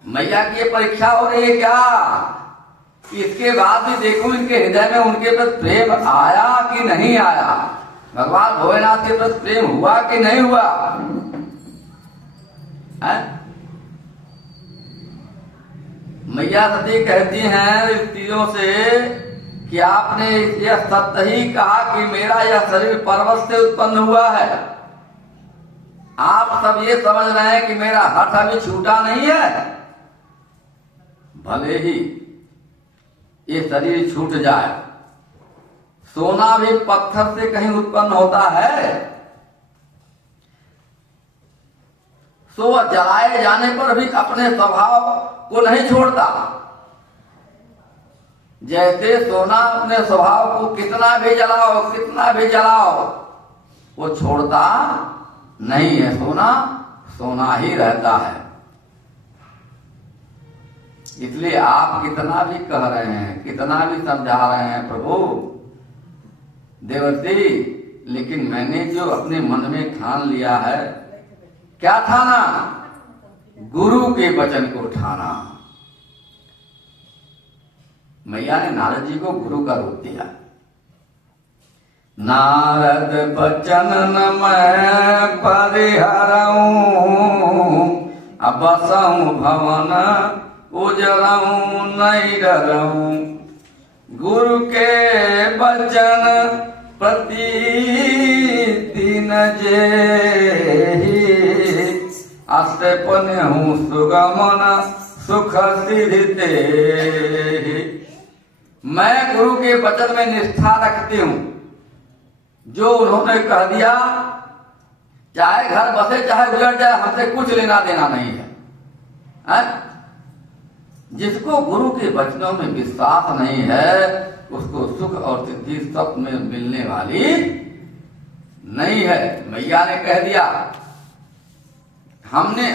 मैया की ये परीक्षा हो रही है क्या? इसके बाद भी देखो इनके हृदय में उनके प्रति प्रेम आया कि नहीं आया, भगवान भोलेनाथ के प्रति प्रेम हुआ कि नहीं हुआ है? मैया सती कहती हैं स्त्रियों से कि आपने यह सत्य ही कहा कि मेरा यह शरीर पर्वत से उत्पन्न हुआ है। आप सब ये समझ रहे हैं कि मेरा हठ अभी छूटा नहीं है, भले ही ये शरीर छूट जाए। सोना भी पत्थर से कहीं उत्पन्न होता है, सो जलाए जाने पर भी अपने स्वभाव को नहीं छोड़ता। जैसे सोना अपने स्वभाव को कितना भी जलाओ वो छोड़ता नहीं है, सोना सोना ही रहता है। इसलिए आप कितना भी कह रहे हैं, कितना भी समझा रहे हैं प्रभु देवर्षि, लेकिन मैंने जो अपने मन में ठान लिया है, क्या ठाना? गुरु के वचन को ठाना। मैया ने नारद जी को गुरु का रूप दिया। नारद बचन न मैं परिहरऊं, बसऊं भवन उजरऊं नहीं डरऊं। गुरु के वचन प्रति दिन जेहि, अस्तपन हूँ सुगमन सुख सिद्धि तेहि। मैं गुरु के वचन में निष्ठा रखती हूँ, जो उन्होंने कह दिया, चाहे घर बसे चाहे उजड़ जाए, हमसे कुछ लेना देना नहीं है। जिसको गुरु के वचनों में विश्वास नहीं है, उसको सुख और सिद्धि सब में मिलने वाली नहीं है। मैया ने कह दिया, हमने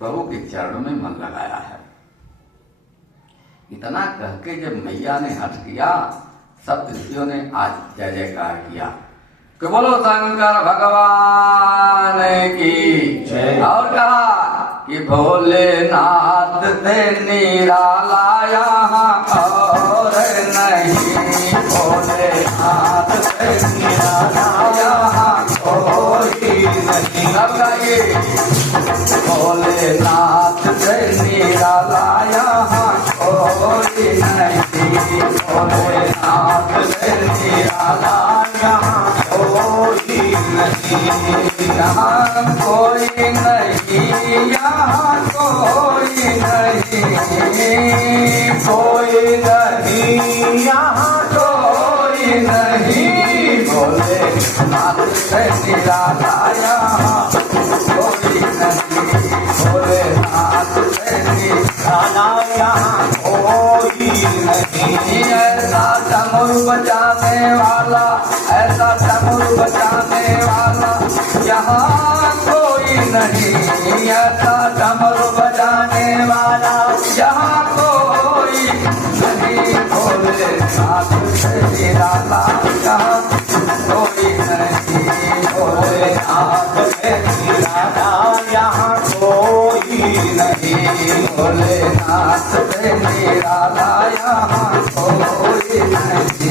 प्रभु के चरणों में मन लगाया है। इतना कह के जब मैया ने हट किया, सब ऋषियों ने आज जय जयकार किया कि बोलो शंकर भगवान की जय। और कहा कि भोलेनाथ से निराला यहाँ और नहीं, भोलेनाथ से निराला यहाँ कोई नहीं। सब गाइए, भोलेनाथ से निराला यहाँ कोई नहीं, भोलेनाथ से निराला यहाँ कोई नहीं। यहाँ कोई नहीं, यहाँ कोई नहीं, कोई नहीं, यहाँ कोई नहीं। भोलेनाथ से निराला यहाँ कोई नहीं, भोलेनाथ से निराला यहाँ कोई नहीं। ऐसा डमरू बजाने वाला, ऐसा डमरू बजाने वाला यहाँ कोई नहीं, ऐसा डमरू बजाने वाला यहाँ कोई नहीं। भोलेनाथ से निराला यहाँ कोई नहीं, भोलेनाथ से निराला यहाँ कोई नहीं। भोलेनाथ से निराला यहाँ कोई नहीं,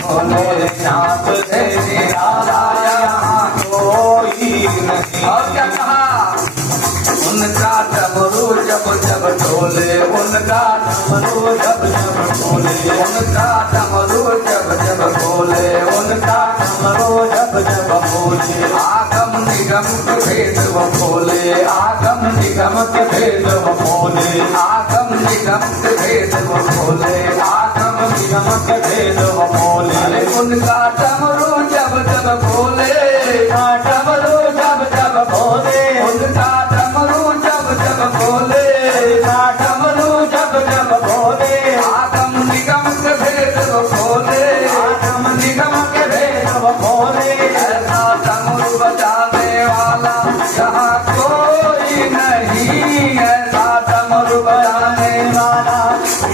भोलेनाथ से निराला यहाँ कोई नहीं। और क्या कहा, उनका डमरू जब जब ढोले, उनका डमरू जब जब बोले, उनका डमरू जब जब बोले, उनका डमरू जब जब बोले, आगम निगम के भेद वो खोले, आगम निगम के भेद वो खोले, आगम निगम के भेद वो खोले, आगम निगम के भेद वो बोले। अरे उनका डमरू जब जब बोले, डमरू जब जब बोले, उनका डमरू जब जब बोले, डमरू जब जब बोले, आगम निगम के भेद वो खोले, आगम निगम के भेद वो बोले। ऐसा डमरू बजाने वाला यहाँ कोई नहीं, ऐसा डमरू बजाने वाला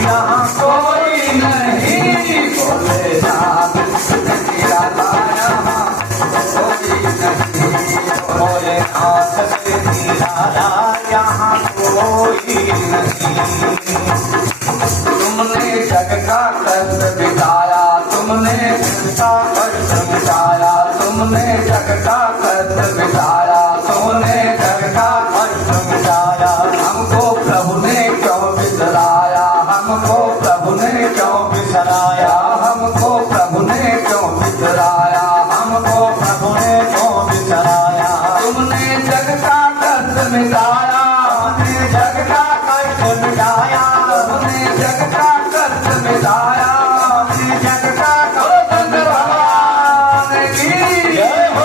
यहाँ कोई नहीं, भोलेनाथ से निराला यहाँ कोई नहीं, भोलेनाथ से निराला यहाँ कोई नहीं। तुमने जग का कष्ट बिताया, तुमने जग का कष्ट मिटाया, तुमने जग का कष्ट बिताया, तुमने जग का कष्ट मिटाया। हमको प्रभु ने क्यों बिसराया, हमको प्रभु ने क्यों बिसराया, हमको प्रभु ने क्यों बिसराया, हमको प्रभु ने क्यों बिसराया। तुमने जग का कष्ट मिटाया, तुमने जग का कष्ट मिटाया, तुमने जग का कष्ट मिटाया, तुमने जग का शंकर भगवान की जय हो।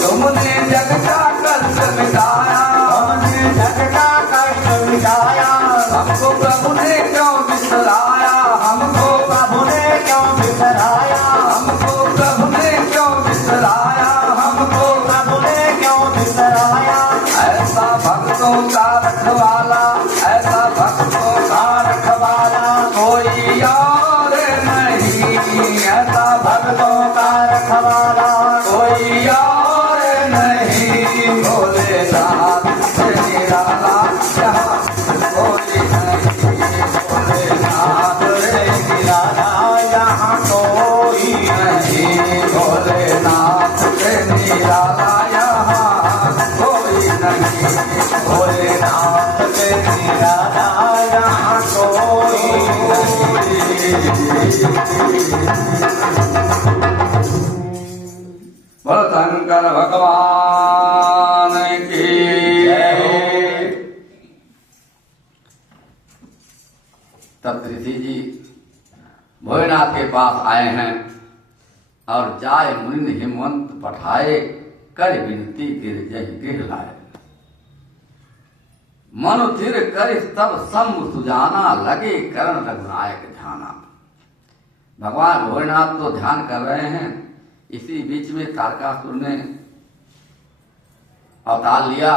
तुमने जग का कष्ट मिटाया, तुमने जग का कष्ट मिटाया। हमको प्रभु ने क्यों बिसराया, हमको प्रभु ने क्यों बिसराया, हमको प्रभु ने क्यों बिसराया, हमको प्रभु ने क्यों बिसराया। ऐसा भक्तों का रखवाला, ऐसा भक्तों का रखवाला कोई और नहीं, ऐसा भक्तों का रखवाला कोई और नहीं, भोलेनाथ से निराला यहाँ कोई नहीं, भोलेनाथ से निराला यहाँ कोई नहीं, भोलेनाथ से निराला यहाँ कोई नहीं, भोलेनाथ से निराला यहाँ कोई बोल शंकर भगवान की जय। तब ऋषि जी भोलेनाथ के पास आए हैं और जाय मुनि हिमवंत पठाए, कर विनती गिरजहि गृह लाए, मनु थिर कर तब सम सुजाना, लगे करण रघुनायक ध्याना। भगवान भोलेनाथ तो ध्यान कर रहे हैं, इसी बीच में तारकासुर ने अवतार लिया।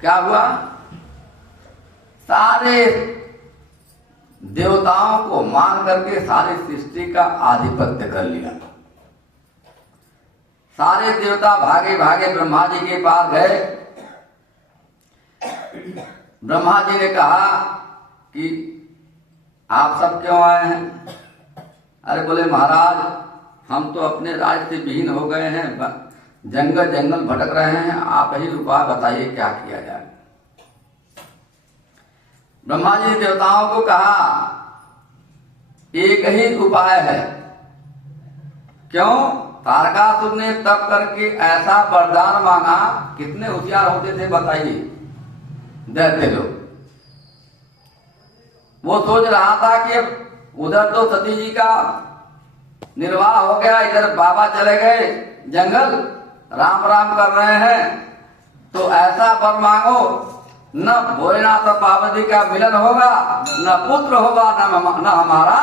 क्या हुआ, सारे देवताओं को मान करके सारी सृष्टि का आधिपत्य कर लिया। सारे देवता भागे भागे ब्रह्मा जी के पास गए। ब्रह्मा जी ने कहा कि आप सब क्यों आए हैं? अरे बोले महाराज, हम तो अपने राज से विहीन हो गए हैं, जंगल जंगल भटक रहे हैं, आप ही उपाय बताइए क्या किया जाए। ब्रह्मा जी ने देवताओं को कहा एक ही उपाय है। क्यों? तारकासुर ने तप करके ऐसा वरदान मांगा, कितने होशियार होते थे बताइए दैत्य लोग। वो सोच रहा था कि उधर तो सती जी का निर्वाह हो गया, इधर बाबा चले गए जंगल, राम राम कर रहे हैं, तो ऐसा वर मांगो, न भोलेनाथ और पार्वती का मिलन होगा, न पुत्र होगा, न हमारा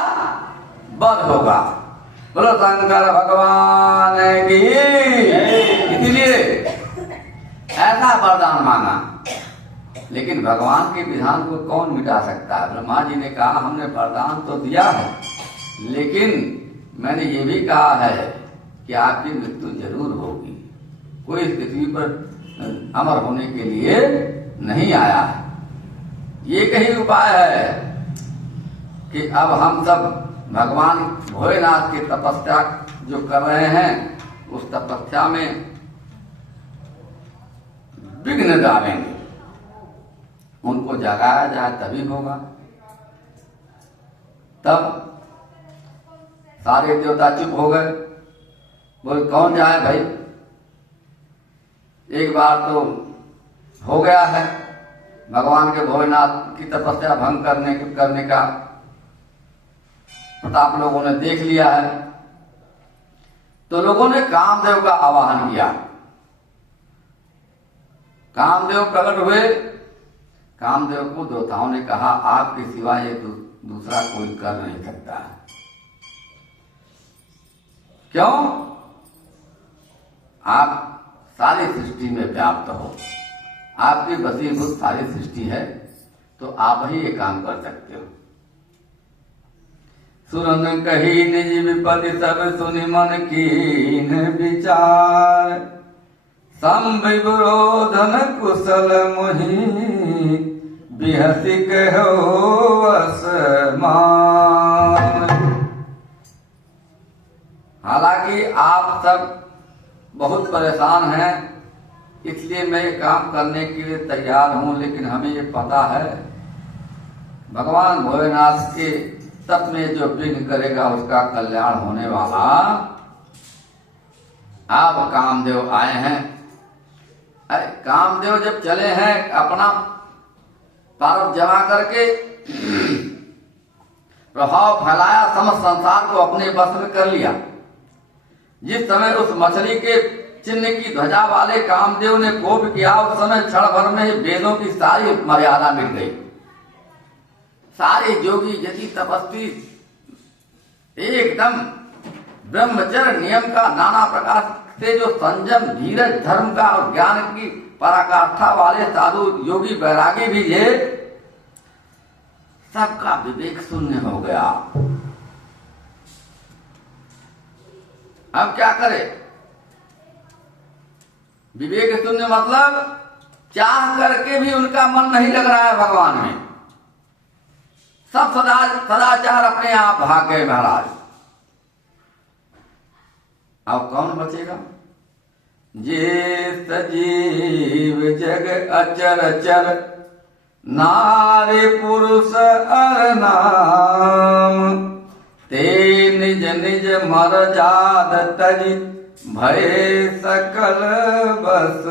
वध होगा। बोलो शंकर भगवान की। इसलिए ऐसा वरदान मांगा, लेकिन भगवान के विधान को कौन मिटा सकता है? ब्रह्मा जी ने कहा हमने वरदान तो दिया है, लेकिन मैंने ये भी कहा है कि आपकी मृत्यु जरूर होगी। कोई इस पृथ्वी पर अमर होने के लिए नहीं आया है। ये कहीं उपाय है कि अब हम सब भगवान भोलेनाथ की तपस्या जो कर रहे हैं उस तपस्या में विघ्न डालेंगे, उनको जगाया जाए तभी होगा। तब सारे देवता चुप हो गए, बोले कौन जाए भाई, एक बार तो हो गया है, भगवान के भोलेनाथ की तपस्या भंग करने का प्रताप लोगों ने देख लिया है। तो लोगों ने कामदेव का आवाहन किया, कामदेव प्रकट हुए। कामदेव को देवताओं ने कहा आपके सिवा ये दूसरा कोई कर नहीं सकता है। क्यों? आप सारी सृष्टि में व्याप्त हो, आपकी वसीभूत सारी सृष्टि है, तो आप ही ये काम कर सकते हो। सुरन कही निज विपत्ति सब सुनि मन कीन विचार, संविरोधन कुशल मुहि बिहसी कहो असमान। हालांकि आप सब बहुत परेशान हैं, इसलिए मैं ये काम करने के लिए तैयार हूं, लेकिन हमें ये पता है भगवान भोलेनाथ के तप में जो विघ्न करेगा उसका कल्याण होने वाला। आप कामदेव आए हैं, अरे कामदेव जब चले हैं अपना पारव जमा करके प्रभाव फैलाया, समस्त संसार को अपने बस में कर लिया। जिस समय उस मछली के चिन्ह की ध्वजा वाले कामदेव ने कोप किया, उस समय क्षण भर में वेदों की सारी मर्यादा मिट गई। सारे जोगी यति तपस्वी एकदम ब्रह्मचर्य नियम का नाना प्रकार से जो संयम धीरज धर्म का और ज्ञान की पराकाष्ठा वाले साधु योगी बैरागी भी ये सबका विवेक शून्य हो गया। अब क्या करे? विवेक शून्य मतलब चाह करके भी उनका मन नहीं लग रहा है भगवान में। सब सदाचार अपने आप भाग गए महाराज। अब कौन बचेगा? जे सजीव जग अचर चर, नारी पुरुष अर नाम, ते निज निज मर जाद तजी, भय सकल बस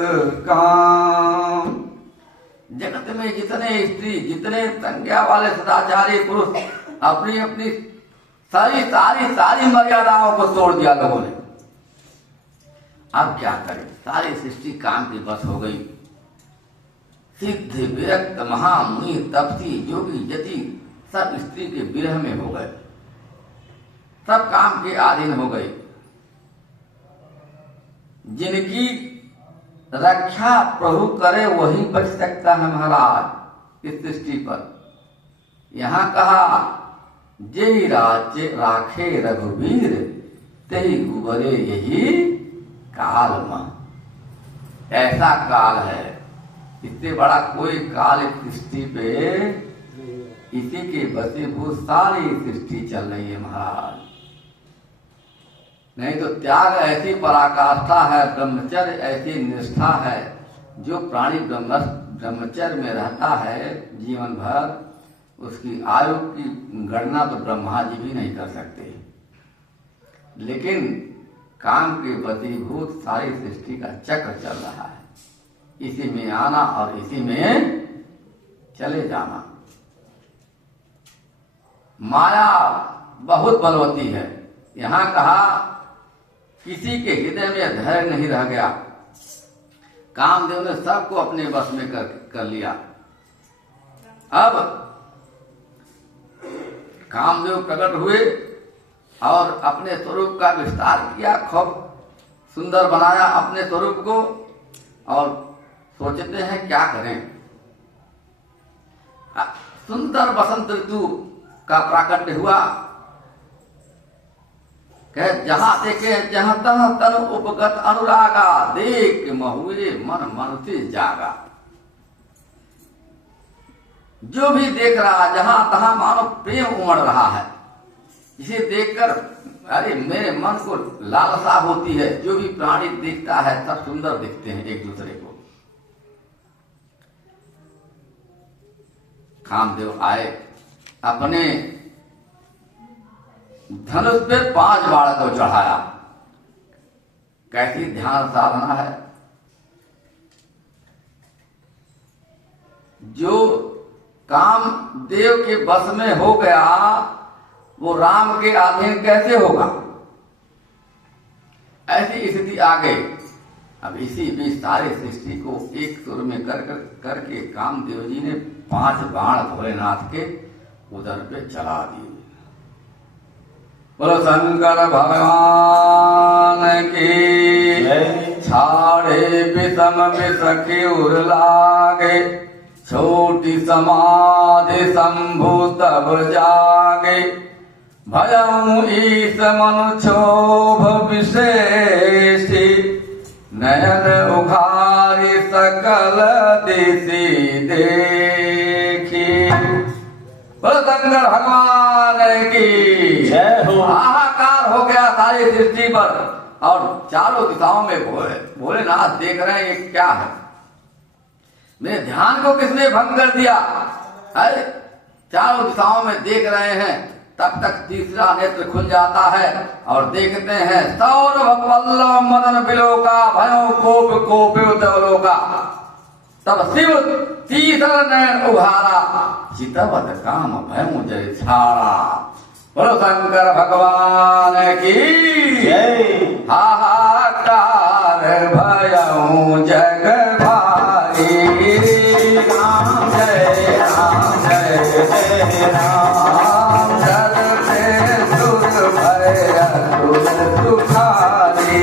काम। जगत में जितने स्त्री, जितने संज्ञा वाले सदाचारी पुरुष अपनी अपनी सारी मर्यादाओं को तोड़ दिया लोगों ने। अब क्या करें? सारी सृष्टि काम की बस हो गई। सिद्ध विरक्त महामुनि तपसी योगी यति सब स्त्री के विरह में हो गए, सब काम के अधीन हो गए। जिनकी रक्षा प्रभु करे वही बच सकता है महाराज इस सृष्टि पर। यहां कहा जेहि राज्य राखे रघुवीर, तेहि उबरे यही काल में। ऐसा काल है, इससे बड़ा कोई काल इस सृष्टि पे, इसी के वशीभूत सारी सृष्टि चल रही है महाराज। नहीं तो त्याग ऐसी पराकाष्ठा है, ब्रह्मचर्य ऐसी निष्ठा है, जो प्राणी ब्रह्मचर्य में रहता है जीवन भर, उसकी आयु की गणना तो ब्रह्मा जी भी नहीं कर सकते। लेकिन काम के वशीभूत सारी सृष्टि का चक्र चल रहा है, इसी में आना और इसी में चले जाना। माया बहुत बलवती है। यहां कहा किसी के हृदय में धैर्य नहीं रह गया, कामदेव ने सबको अपने वश में कर लिया। अब कामदेव प्रकट हुए और अपने स्वरूप का विस्तार किया, खूब सुंदर बनाया अपने स्वरूप को, और सोचते हैं क्या करें। सुंदर बसंत ऋतु का प्राकट्य हुआ। कह जहां देखे जहां तह तन उपगत अनुरागा, देख महुए मन मन से जागा। जो भी देख रहा जहां तहां मानो प्रेम उमड़ रहा है, इसे देखकर अरे मेरे मन को लालसा होती है। जो भी प्राणी दिखता है सब सुंदर दिखते हैं एक दूसरे को। कामदेव आए, अपने धनुष पे 5 बाण को चढ़ाया। कैसी ध्यान साधना है। जो कामदेव के बस में हो गया वो राम के अधीन कैसे होगा? ऐसी स्थिति आ गई। अब इसी बीच सारे सृष्टि को एक सुर में करके कामदेव जी ने 5 बाण भोलेनाथ के उदर पे चला दिए। बोलो शंकर भगवान की। छाड़े विषम विषखी उर लागे, छोटी समाधि शंभु तब जागे। भयऊ ईस मनु क्षोभ विशेषी, नयन उघारी सकल दिशि देखी। बोलो शंकर भगवान की जय हो। हाहाकार हो गया सारी सृष्टि पर और चारों दिशाओं में भोलेनाथ देख रहे हैं ये क्या है। मेरे ध्यान को किसने भंग कर दिया? अरे चारों दिशाओं में देख रहे हैं, तब तक तीसरा नेत्र खुल जाता है और देखते हैं सौरभ पल्लव मदन बिलोका, भयो कोप कोपे देवलोका। तब शिव तीसरा नयन उघारा, चितवत काम भयो जय छाड़ा। बोलो शंकर भगवान की जय। हाहाकार भयऊ जग भारी, राम जय राम जय जय राम। जगते सुर भय सुर सुखारी,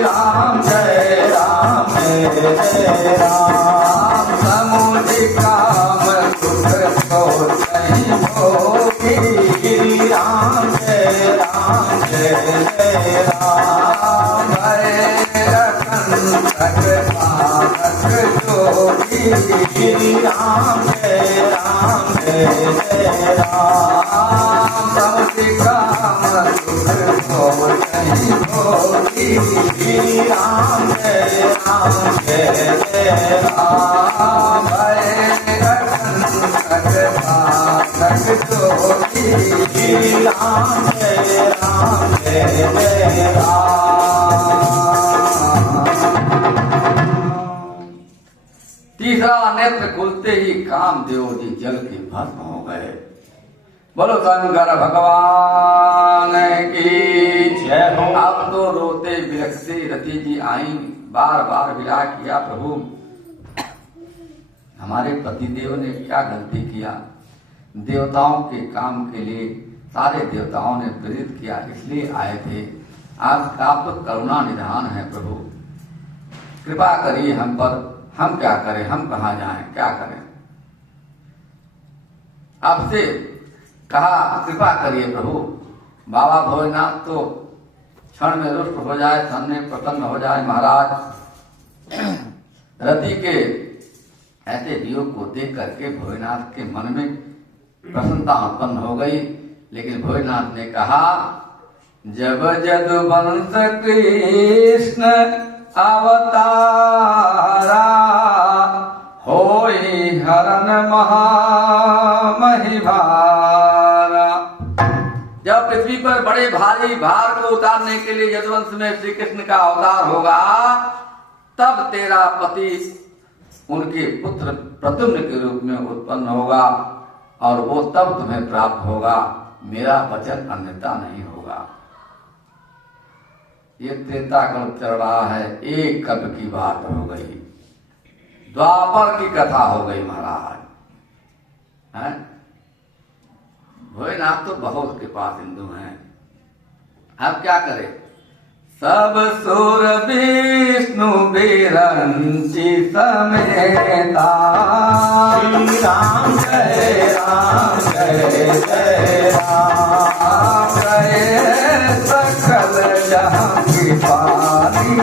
राम जय राम जय राम। समुझ काम सुख को नहीं भोगी, राम जय राम जय राम। भय रखन पालक जोगी, राम जय राम जय राम। समुझ काम सुख को नहीं भोगी, राम जय राम जय राम। भय रखन पालक जोगी, राम जय राम जय राम। तीसरा नेत्र खुलते ही कामदेव जी जल के भस्म हो गए। बोलो शंकर भगवान की जय हो। अब तो रोते बिलखते रति जी आई, बार बार विलाप किया, प्रभु हमारे पतिदेव ने क्या गलती किया? देवताओं के काम के लिए सारे देवताओं ने प्रेरित किया, इसलिए आए थे। आप तो करुणा निधान है प्रभु, कृपा करिए हम पर। हम क्या करें, हम कहाँ जाएं, क्या करें? आपसे कहा कृपा करिए प्रभु। बाबा भोलेनाथ तो क्षण में रुष्ट हो जाए, क्षण में प्रसन्न हो जाए महाराज। रति के ऐसे वियोग को देख करके भोलेनाथ के मन में प्रसन्नता उत्पन्न हो गई। लेकिन भोलेनाथ ने कहा, जब जदुवंश कृष्ण अवतारा, होई हरण महामहिभारा। जब पृथ्वी पर बड़े भारी भार को उतारने के लिए यदुवंश में श्री कृष्ण का अवतार होगा, तब तेरा पति उनके पुत्र प्रद्युम्न के रूप में उत्पन्न होगा और वो तब तुम्हें प्राप्त होगा। मेरा वचन अन्यथा नहीं होगा। ये त्रेता कल्प चल रहा है, एक कल्प की बात हो गई, द्वापर की कथा हो गई महाराज। भोलेनाथ तो बहुत कृपा सिंधु हैं। अब क्या करें? सब सुर विष्णु बिरंची समेता, श्री राम जय राम जय जय राम। जय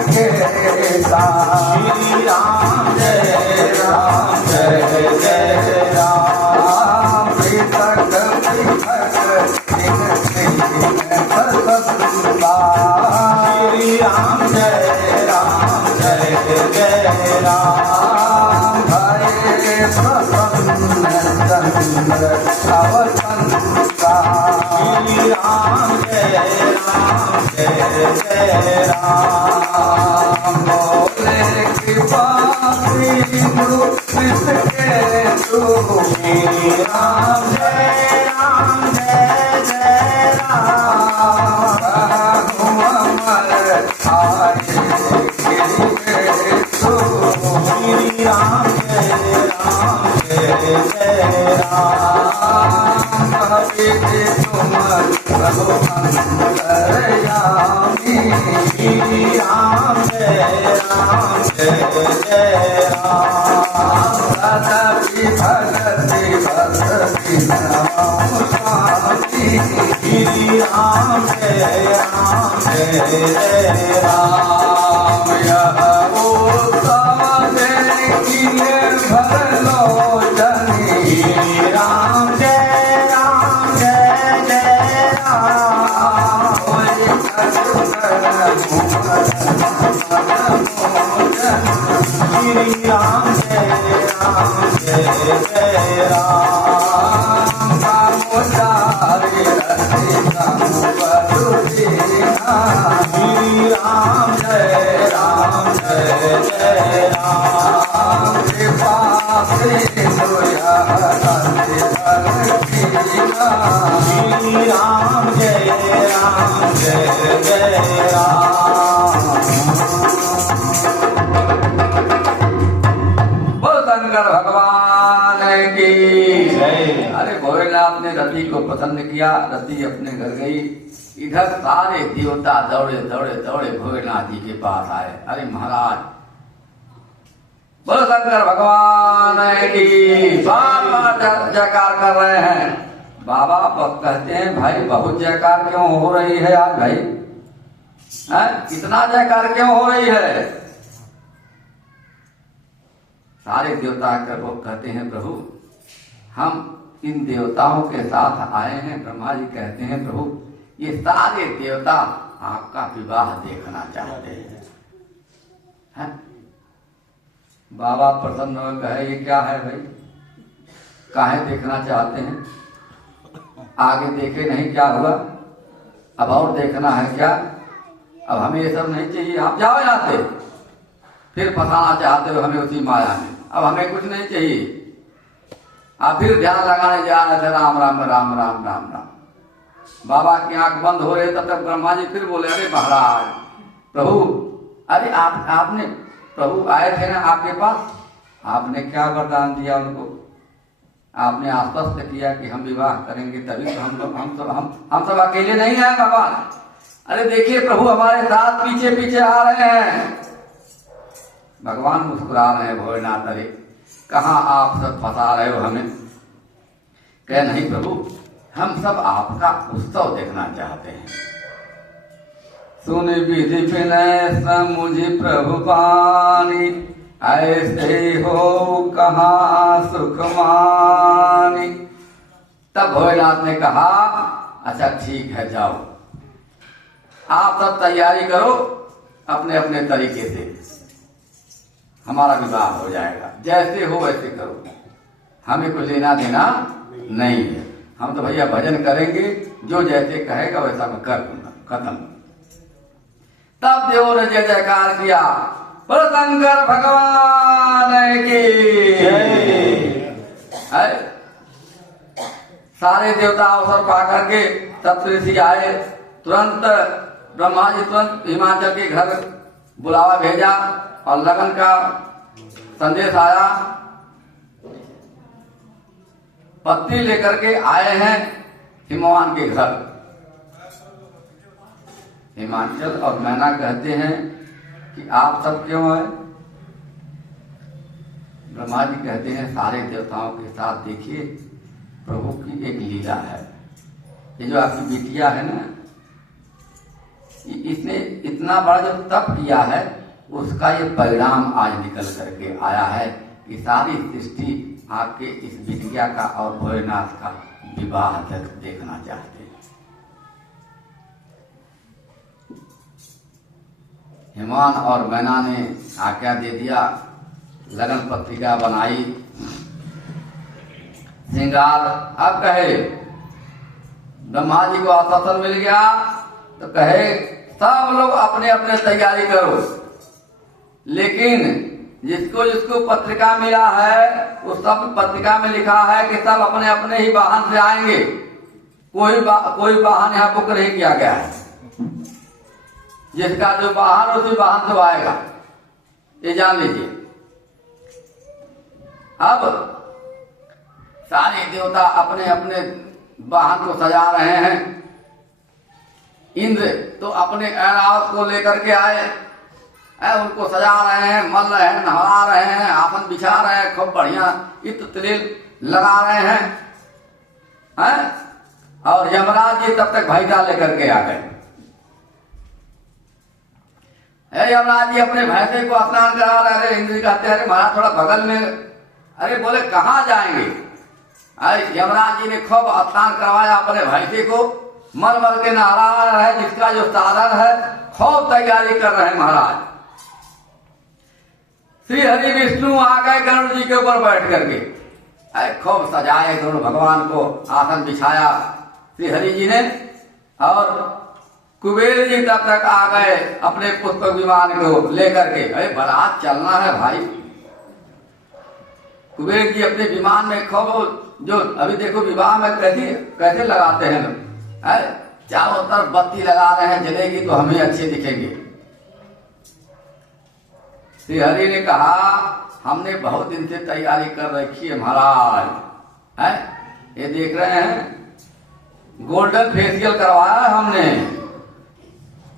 के साथ श्री राम जय राम जय जय राम पृथक पृथक श्री राम जय राम जय जय राम हरे प्रसन्न चंद्र अवसंता श्री राम जय जय राम बोले कृपा सिंधु किसके तू श्री राम जय जय राम अमर आए गिरे तू श्री राम जय जय राम तुम प्रभु अंतरयामी श्री राम जय जय राम तदपि भगति भगति नमः स्वामी श्री राम जय राम यह उत्तम देखिए भरलो जनी श्री राम जय राम होय करुण श्री राम जय राम कामोचारी रसिका बरुदीना श्री राम जय राम कृपा सिंधु हरि भक्तिना श्री राम जय राम बोल शंकर भगवान की जय। अरे भोलेनाथ ने रति को पसंद किया, रति अपने घर गई। इधर सारे देवता दौड़े दौड़े दौड़े भोलेनाथ जी के पास आए। अरे महाराज बोल शंकर भगवान की बार बार जयकार कर रहे हैं। बाबा कहते हैं भाई बहुत जयकार क्यों हो रही है आज भाई, कितना जयकार क्यों हो रही है। सारे देवता आकर वो कहते हैं प्रभु हम इन देवताओं के साथ आए हैं। ब्रह्मा जी कहते हैं प्रभु ये सारे देवता आपका विवाह देखना चाहते हैं। बाबा प्रसन्न हो कहे ये क्या है भाई, काहे देखना चाहते हैं, आगे देखे नहीं क्या हुआ, अब और देखना है क्या, अब हमें ये सब नहीं चाहिए, आप जाओ यहाँ से। फिर फंसाना चाहते हो हमें उसी माया में, अब हमें कुछ नहीं चाहिए। आप फिर ध्यान लगाने जा रहे थे राम राम राम राम राम राम। बाबा की आंख बंद हो रहे तब तक ब्रह्मा जी फिर बोले अरे महाराज प्रभु, अरे आपने प्रभु आए थे ना आपके पास, आपने क्या वरदान दिया उनको, आपने आश्वस्त किया कि हम विवाह करेंगे तभी तो हम सब अकेले नहीं आए भगवान। अरे देखिए प्रभु हमारे साथ पीछे पीछे आ रहे हैं। भगवान मुस्कुरा रहे हैं भोलेनाथ, अरे कहाँ आप सब फंसा रहे हो हमें। कह नहीं प्रभु हम सब आपका उत्सव देखना चाहते हैं। सुन विधि विनय समुझि प्रभु पानी, ऐसे हो कहाँ सुख मानी। तब भोलेनाथ ने कहा अच्छा ठीक है जाओ, आप सब तैयारी करो अपने अपने तरीके से, हमारा विवाह हो जाएगा, जैसे हो वैसे करो, हमें कुछ लेना देना नहीं है, हम तो भैया भजन करेंगे, जो जैसे कहेगा वैसा मैं कर दूंगा, खत्म। तब देवों ने जय जयकार किया, बोलो शंकर भगवान की जय। सारे देवता अवसर पा करके सप्तऋषि आए। तुरंत ब्रह्मा जी तुरंत हिमाचल के घर बुलावा भेजा और लगन का संदेश आया। पत्नी लेकर के आए हैं हिमवान के घर। हिमाचल और मैना कहते हैं कि आप सब क्यों आए। ब्रह्मा जी कहते हैं सारे देवताओं के साथ देखिए प्रभु की एक लीला है। ये जो आपकी बिटिया है ना, इसने इतना बड़ा जो तप किया है उसका ये परिणाम आज निकल करके आया है कि सारी सृष्टि आपके इस विद्या का और भोलेनाथ का विवाह देखना चाहते हैं। हेमान और मैना ने आज्ञा दे दिया, लगन पत्रिका बनाई, श्रृंगार। अब कहे ब्रह्मा जी को आश्वासन मिल गया तो कहे सब लोग अपने अपने तैयारी करो, लेकिन जिसको जिसको पत्रिका मिला है उस सब पत्रिका में लिखा है कि सब अपने अपने ही वाहन से आएंगे, कोई वाहन यहाँ बुक नहीं किया गया है। जिसका जो वाहन उसी वाहन से आएगा, ये जान लीजिए। अब सारे देवता अपने अपने वाहन को सजा रहे हैं। इंद्र तो अपने ऐरावत को लेकर के आए, उनको सजा रहे हैं, मल रहे हैं, नहला रहे हैं, आसन बिछा रहे हैं, खूब बढ़िया इत्र तिल लगा रहे हैं। और यमराज जी तब तक भैंसा लेकर के आ गए। यमराज जी अपने भैंसे को स्नान करा रहे। अरे इंद्र कहते हैं महाराज थोड़ा बगल में। अरे बोले कहाँ जाएंगे? अरे यमराज जी ने खूब स्नान करवाया अपने भैंसे को, मल मल के नहला रहे, जिसका जो साधन है खूब तैयारी कर रहे हैं महाराज। श्री हरि विष्णु आ गए गरुड़ जी के ऊपर बैठ करके, खूब सजाए गरुड़ भगवान को, आसन बिछाया श्री हरि जी ने। और कुबेर जी तब तक आ गए अपने पुष्पक विमान को लेकर के। अरे बारात चलना है भाई। कुबेर जी अपने विमान में खूब, जो अभी देखो विवाह में कैसे लगाते हैं लोग, चारों तरफ बत्ती लगा रहे हैं, जलेगी तो हमें अच्छे दिखेंगे। श्री हरि ने कहा हमने बहुत दिन से तैयारी कर रखी है महाराज, है ये देख रहे हैं, गोल्डन फेशियल करवाया है हमने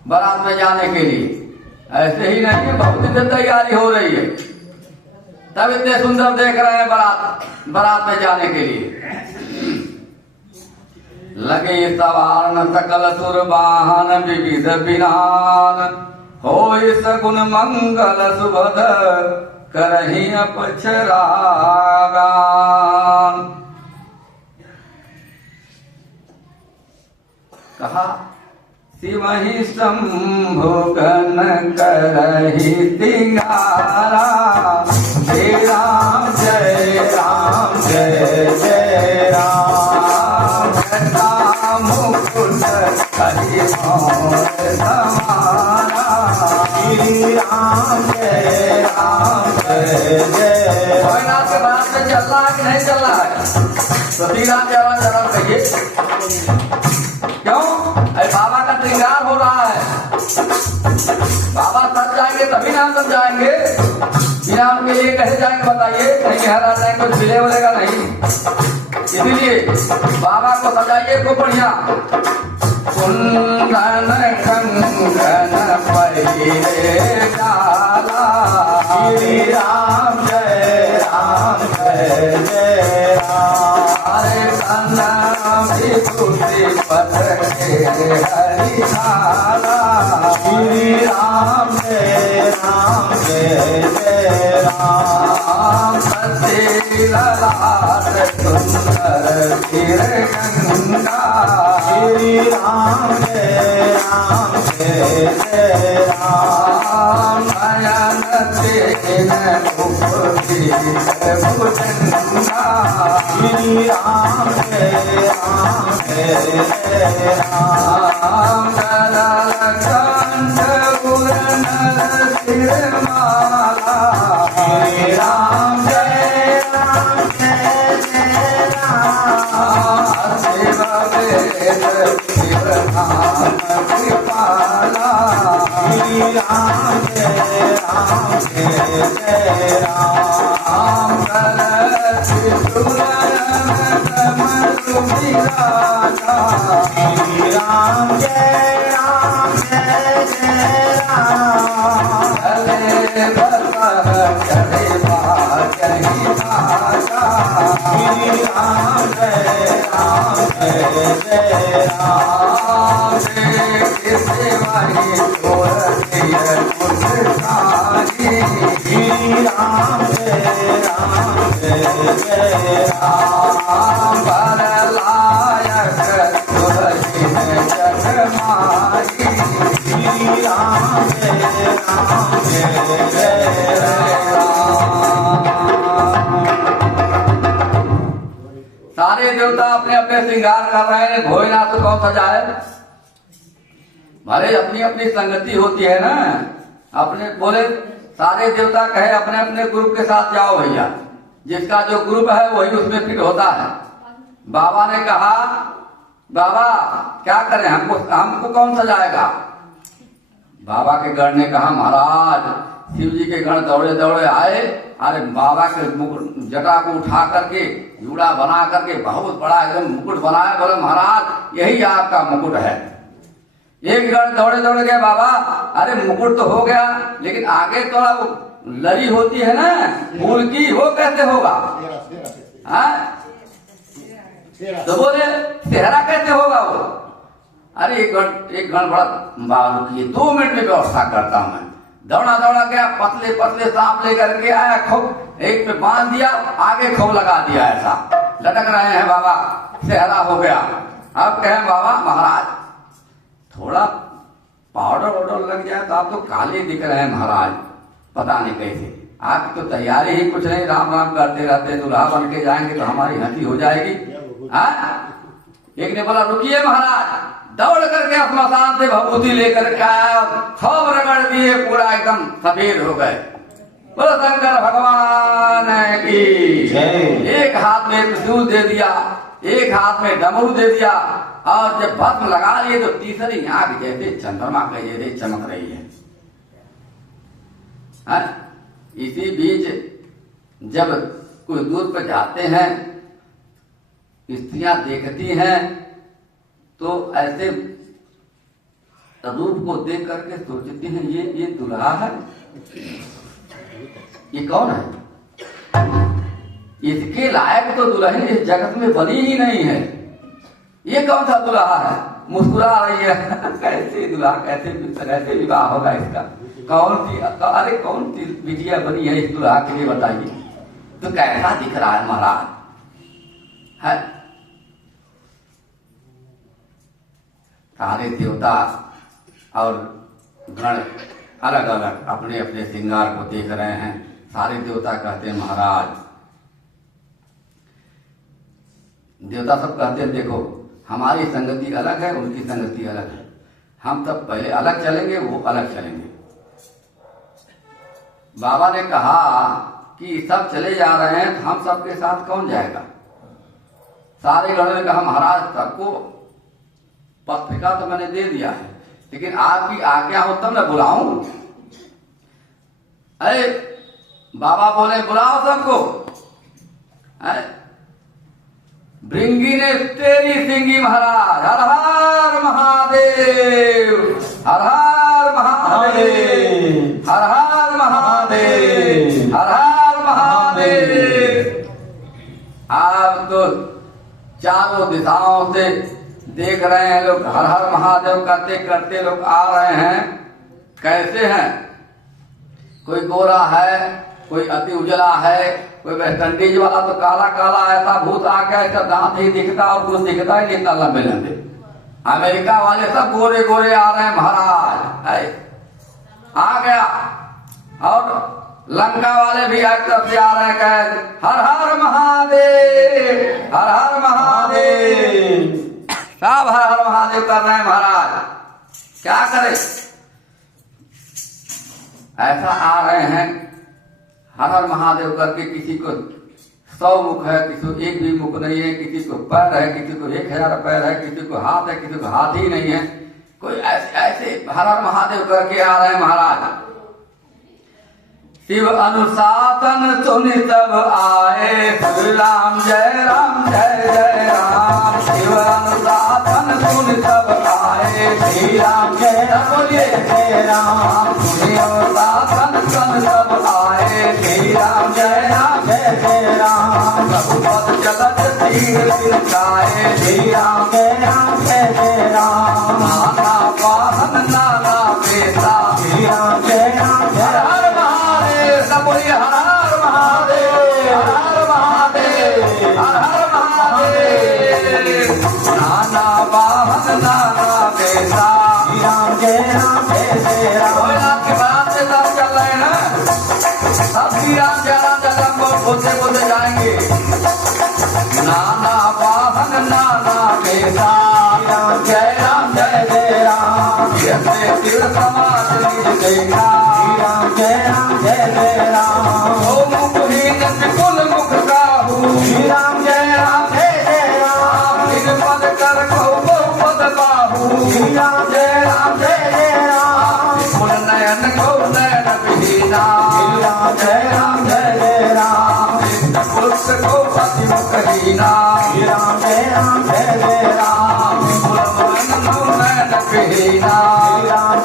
बारात में जाने के लिए। ऐसे ही नहीं है, बहुत दिन से तैयारी हो रही है, तब इतने सुंदर देख रहे हैं बारात में जाने के लिए। लगे सवार सकल सुर वाहन विविध विनान, हो सगुन मंगल सुभद करहि अपचरागान। कहा शिवहि शंभु गण करहि तिंगारा, जय राम जय राम जय जय राम, मुकुट हरि समारा, श्री राम जय राम जय जय। भोलेनाथ के बारात में चल रहा है कि नहीं चल रहा है? तो श्री राम जय राम जय राम कहिए। क्यों? अरे बाबा का श्रृंगार हो रहा है, बाबा सज जाएंगे तभी नाम सज जाएंगे, बिना उनके लिए कैसे जाएंगे बताइए? कहीं हरा जाएंगे कुछ मिले बोलेगा नहीं। इसीलिए बाबा को सजाइए खूब बढ़िया। कुंदन कंगन पहिरे डाला, श्री राम जय जय राम, हरे कन्ना विभूति पटके हरिशाला, श्री राम जय जय राम, सती ललाट सुंदर फिर गंगा, श्री राम जय जय राम, नयन तेन मुक्ति भुजंगा, श्री राम जय राम, कंठ उरन सिरमाला, श्री राम जय जय राम, शिव वेद शिव नाम कृपाला, श्री राम जय राम, कलश सुरन कमल विराजा, श्री राम जय जय राम, चले बसह चले बाजहि भाषा, श्री राम जय राम के सेवाई तोरती है मुस्कानी। श्री राम जय राम जय राम। पर लायक तुलसी है जग माही। श्री राम जय राम। सारे देवता अपने अपने श्रृंगार कर रहे हैं, भोलेनाथ को कौन सजाए? भले अपनी अपनी संगति होती है ना, अपने बोले सारे देवता कहे अपने अपने ग्रुप के साथ जाओ भैया, जिसका जो ग्रुप है वही उसमें फिट होता है। बाबा ने कहा बाबा क्या करें, हमको कौन सजाएगा? बाबा के गण ने कहा महाराज शिव जी के गण दौड़े दौड़े आए, अरे बाबा के जटा को उठा करके जूड़ा बना करके बहुत बड़ा एकदम मुकुट बनाया। बोले महाराज यही आपका मुकुट है। एक गण दौड़े दौड़े गए, बाबा अरे मुकुट तो हो गया लेकिन आगे थोड़ा वो लड़ी होती है ना फूल की, वो कैसे होगा? तो बोले सेहरा कैसे होगा वो? अरे एक गण बड़ा बाबू की 2 मिनट में व्यवस्था करता हूं मैं। दौड़ा दौड़ा गया, पतले पतले सांप लेकर के आया, खूब एक में बांध दिया, आगे खूब लगा दिया, ऐसा लटक रहे हैं बाबा, सेहरा हो गया। अब कहें बाबा महाराज थोड़ा पाउडर वाउडर लग जाए तो आप तो काले दिख रहे हैं महाराज, पता नहीं कैसे। आपकी तो तैयारी ही कुछ नहीं, राम राम करते रहते, दुल्हा बन के जाएंगे तो हमारी हंसी हो जाएगी। एक ने बोला रुकिए महाराज, दौड़ करके स्मशान से भभूति लेकर के आया, सब रगड़ दिए, पूरा एकदम सफेद हो गए। बोलो शंकर भगवान की जय। एक हाथ में त्रिशूल दे दिया, एक हाथ में डमरू दे दिया, और जब भस्म लगा लिए तो तीसरी आंख जैसे चंद्रमा का जैसे चमक रही है। इसी बीच जब कुछ दूर पर जाते हैं, स्त्रियां देखती हैं तो ऐसे रूप को देख करके सोचती हैं ये दुल्हा है, ये कौन है? इसके लायक तो दुल्हन इस जगत में बनी ही नहीं है, ये कौन सा दुल्हा है? मुस्कुरा रही है कैसे दुल्हा, कैसे विवाह होगा इसका? कौन सी बिटिया बनी है इस दुल्हा के लिए बताइए? तो कैसा दिख रहा है महाराज? है सारे देवता और गण अलग अलग अपने अपने श्रृंगार को देख रहे हैं। सारे देवता कहते हैं महाराज, देवता सब कहते हैं देखो हमारी संगति अलग है, उनकी संगति अलग है, हम सब पहले अलग चलेंगे, वो अलग चलेंगे। बाबा ने कहा कि सब चले जा रहे हैं, हम सबके साथ कौन जाएगा? सारे गणों ने कहा महाराज सबको पत्रिका तो मैंने दे दिया है, लेकिन आपकी आज्ञा हो तब मैं बुलाऊं। अरे बाबा बोले बुलाओ सबको। भृंगी ने तेरी सिंगी महाराज, हर हर महादेव, हर हर महादेव, हर हर महादेव, हर हर महादेव। आप तो चारों दिशाओं से देख रहे हैं लोग, हर हर महादेव करते करते लोग आ रहे हैं। कैसे हैं? कोई गोरा है, कोई अति उजला है, कोई वेस्टइंडीज वाला तो काला काला ऐसा भूत आ गया, इसका दांत ही दिखता और कुछ दिखता ही नहीं, इतना लंबे लंबे। अमेरिका वाले सब गोरे गोरे आ रहे हैं महाराज, आ गया। और लंका वाले भी एक तरफ से आ रहे हैं, कह हर हर महादेव, हर हर महादेव, सब हर हर महादेव कर रहे हैं महाराज। क्या करें? ऐसा आ रहे हैं हर हर महादेव करके, किसी को 100 मुख है, किसी को एक भी मुख नहीं है, किसी को पैर है, किसी को 1000 पैर है, किसी को हाथ है, किसी को हाथ ही नहीं है। कोई ऐसे ऐसे हर हर महादेव करके आ रहे हैं महाराज। शिव अनुशासन सुन सब आए, श्री राम जय राम जय जय राम। शिव अनुशासन सुन सब आए, श्री राम जय राम जय राम। शिव अनुशासन सुन सब आए, श्री राम जय राम जय जय राम। राम रघुपत चलत तीर तिनकाए जय राम जय राम नाना वाहन नाना बेटा जय राम हर हर महादेव सब बोलिए हर हर महादेव हर हर महादेव हर हर महादेव नाना वाहन नाना बेटा जय राम भोलेनाथ के बारात से सब चल रहे हैं ना सब श्री राम जय राम बोलते बोलते जाएंगे नाना वाहन नाना बेटा जय राम जय राम जैसे तीर समाज निज देखा जय राम ओ मुखहीन विपुल मुख काहू श्री राम जय राम निर्मल कर कहु बहुपद बाहू श्री राम जय राम विपुल नयन कहु नयन विहीना श्री राम जय राम पुरुष को पति मुखहीना श्री राम जय राम विपुल मन कहु नयन विहीना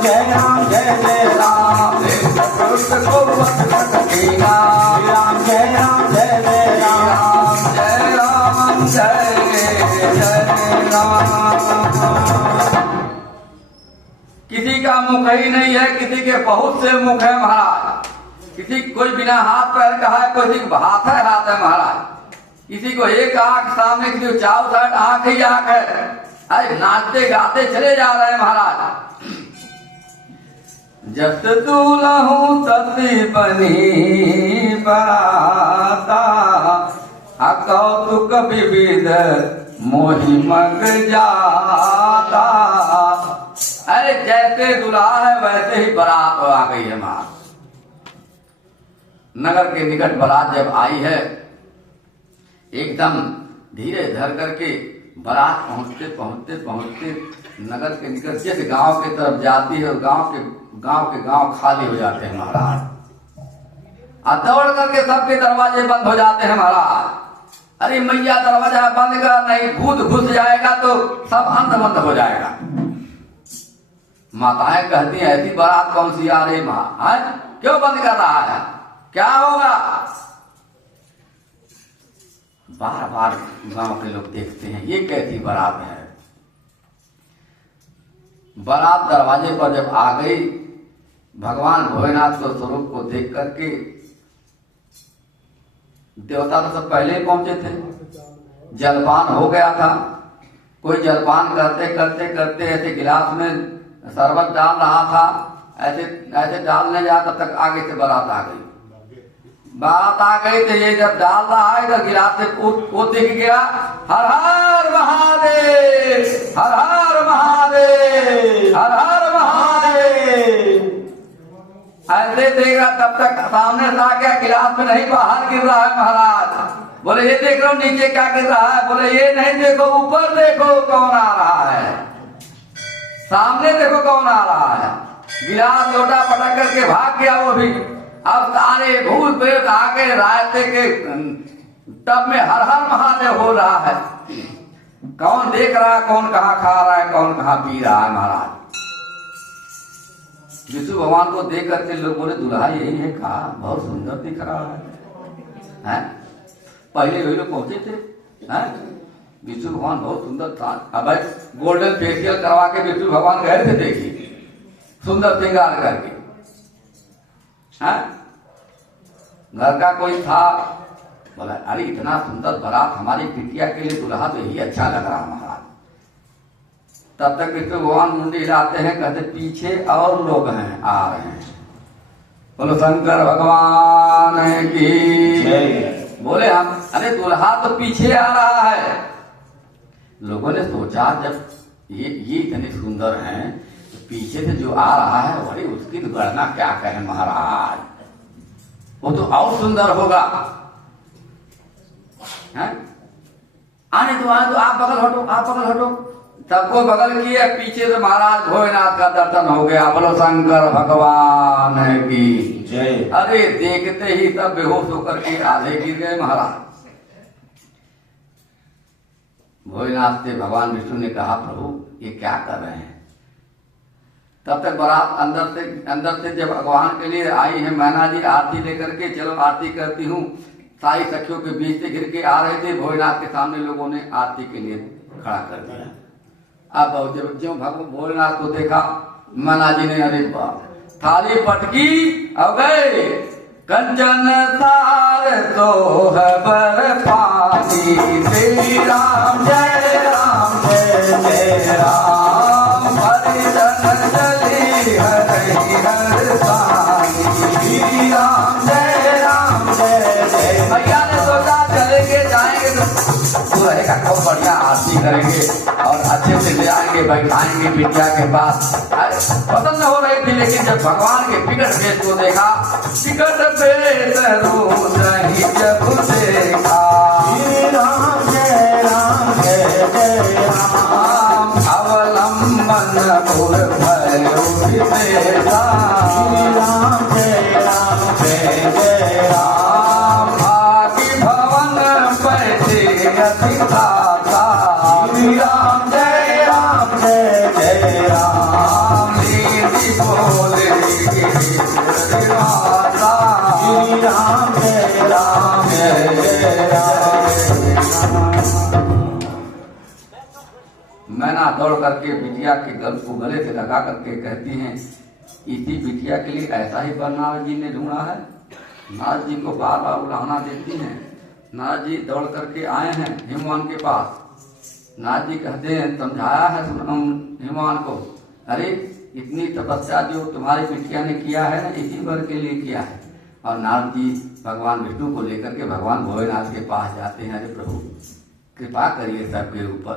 जय राम पुरुष को पति मुखहीना जय राम जय राम जय राम। किसी का मुख ही नहीं है, किसी के बहुत से मुख है महाराज। किसी कोई बिना हाथ पैर का है, किसी को हाथ है महाराज। किसी को एक आंख सामने, किसी को चारों साइड आंख ही आंख है। अरे नाचते गाते चले जा रहे हैं महाराज। जस दूल्हू तसी बनी बराता कौतुक विविध मोहि मग जाता। अरे जैसे दूल्हा है वैसे ही बारात आ गई है मां। नगर के निकट बारात जब आई है, एकदम धीरे धर करके बारात पहुंचते पहुंचते पहुंचते नगर के निकट जिस गांव की तरफ जाती है, गांव के गांव खाली हो जाते हैं महाराज। और दौड़ करके सबके दरवाजे बंद हो जाते हैं महाराज। अरे मैया दरवाजा बंद कर, नहीं भूत घुस जाएगा तो सब अंत बंद हो जाएगा। माताएं कहती हैं ऐसी बारात कौन सी आ रही माँ, क्यों बंद कर रहा है, क्या होगा? बार बार गांव के लोग देखते हैं ये कैसी बारात है। बारात दरवाजे पर जब आ गई, भगवान भोलेनाथ के स्वरूप को देख करके देवता तो सब पहले ही पहुंचे थे। जलपान हो गया था। कोई जलपान करते करते करते ऐसे गिलास में शरबत डाल रहा था, ऐसे ऐसे डालने जा तब तक आगे से बारात आ गई। बारात आ गई तो ये जब डाल रहा है तो गिलास से वो दिख गया, हर हर महादेव हर हर महादेव हर हर महादेव। ऐसे देगा तब तक सामने से आ गया, गिलास में नहीं बाहर गिर रहा है महाराज। बोले ये देख लो नीचे क्या गिर रहा है, बोले ये नहीं देखो ऊपर देखो कौन आ रहा है, सामने देखो कौन आ रहा है। गिलास लोटा पटक करके भाग गया वो भी। अब सारे भूत प्रेत आके रायते के टब में हर हर महादेव हो रहा है। कौन देख रहा है, कौन कहाँ खा रहा है, कौन कहाँ पी रहा है महाराज। विष्णु भगवान को देख करके लोग बोले दुल्हा यही है, कहा बहुत सुंदर दिख रहा है? पहले वही लोग पहुंचे थे, हैं? विष्णु भगवान बहुत सुंदर था। अब भाई गोल्डन फेशियल करवा के विष्णु भगवान गए थे, देखिए सुंदर श्रृंगार करके। घर का कोई था, बोला अरे इतना सुंदर बारात हमारी बिटिया के लिए दुल्हा तो यही अच्छा लग रहा महाराज। तब तक विष्णु भगवान मुंडी हिलाते हैं, कहते पीछे और लोग हैं, आ रहे हैं। बोलो शंकर भगवान की। बोले हम अरे दुल्हा तो पीछे आ रहा है। लोगों ने सोचा जब ये इतने सुंदर हैं तो पीछे से जो आ रहा है बड़ी उसकी तो गणना क्या कहें महाराज, वो तो और सुंदर होगा। आने दो आप बगल हटो, आप बगल हटो। सबको बगल किए, पीछे से महाराज भोलेनाथ का दर्शन हो गया। बोलो शंकर भगवान की जय। अरे देखते ही सब बेहोश होकर के आधे गिर गए महाराज। भोलेनाथ से भगवान विष्णु ने कहा प्रभु ये क्या कर रहे हैं? तब तक बारात अंदर से जब भगवान के लिए आई है, मैना जी आरती लेकर के, चलो आरती करती हूँ। सारी सखियों के बीच से गिर के आ रहे थे। भोलेनाथ के सामने लोगों ने आरती के लिए खड़ा कर दिया। अब जब जो भगवान भोलेनाथ को देखा, मना जी ने अरे बाप थाली पटकी अब गए कंचन तार तो है बर पानी। श्री राम जय राम जय जय राम हरि जन चली हरि हर सानी। श्री राम जय जय। भैया ने सोचा चलेंगे जाएंगे तो रहेगा खूब बढ़िया आरती करेंगे और अच्छे से ले आएंगे बैठाएंगे बिटिया के पास। पसंद हो रही थी, लेकिन जब भगवान के विकट भेष को देखा, विकट भेष रूप नहीं जब देखा। श्री राम जय जय राम अवलंबन पुर भयो विशेषा। श्री राम जय जय राम भागी भवन पैसे अधिकाता। श्री राम जय जय राम नीति बोले माता। श्री राम जय मैना दौड़ करके बिटिया के गल को गले से लगा करके कहती हैं, इसी बिटिया के लिए ऐसा ही वर नारद जी ने ढूंढा है। नारद जी को बार बार उलाहना देती हैं। नारद जी दौड़ करके आए हैं हिमवान के पास। नारद जी कहते हैं, समझाया है हिमवान को, अरे इतनी तपस्या जो तुम्हारी बिटिया ने किया है ना, इसी वर के लिए किया है। और नारद जी भगवान विष्णु को लेकर के भगवान भोलेनाथ के पास जाते हैं। अरे प्रभु कृपा करिए सबके ऊपर,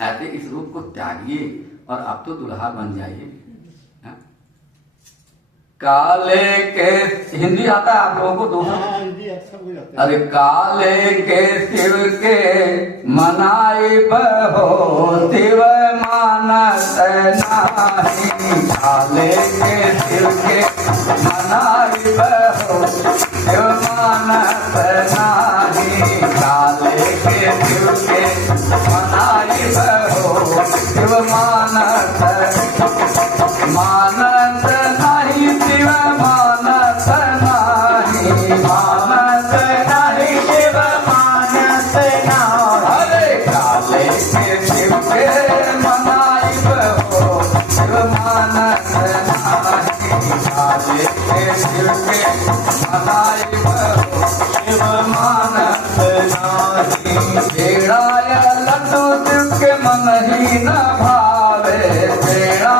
ऐसे इस रूप को त्यागिए और अब तो दुल्हा बन जाइए। काले के हिंदी आता है आप लोगों को दोनों? अरे काले के शिव के मनाई बहो शिव मानस नाही। काले के शिव के मनाई बहो शिव मानस नाही। काले के शिव के मनाई बहो शिव मानस मानस नाही। शिव मानस नाही मानस नाही शिव मानस नाही। अरे काले के शिव के मनाई बहो शिव मानस नाही। काले के शिव के मनाई बहो शिव मानस नाही। पेड़ाया लड्डू शिव के मन ही न भावे। पेड़ा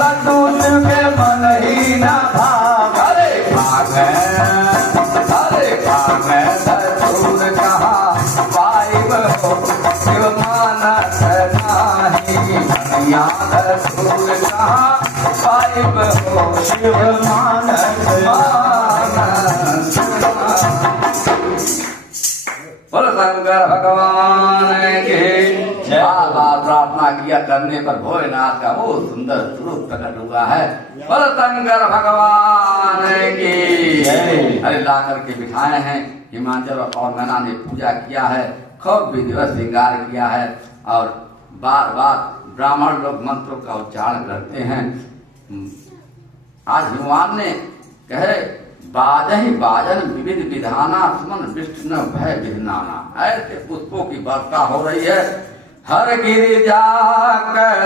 लड्डू शिव के मन ही न भावे। अरे भागे धतूर कहाँ पाइब हो शिव मानस नाही। धनिया धतूर कहाँ पाइब हो शिव मानस बोल शंकर भगवान के। बार बार प्रार्थना किया करने पर भोलेनाथ का वो सुंदर स्वरूप प्रकट हुआ है। बोल शंकर भगवान की। अरे ला करके बिठाए हैं हिमाचल और मैना ने पूजा किया है, खूब विधिवत श्रृंगार किया है और बार बार ब्राह्मण लोग मंत्रों का उच्चारण करते हैं। आज हिमवान ने कहे बाजहि बाजन विविध विधाना सुमन विष्णु भय विघ्नाना। ऐसे पुष्पों की वर्षा हो रही है। हर गिरि जाकर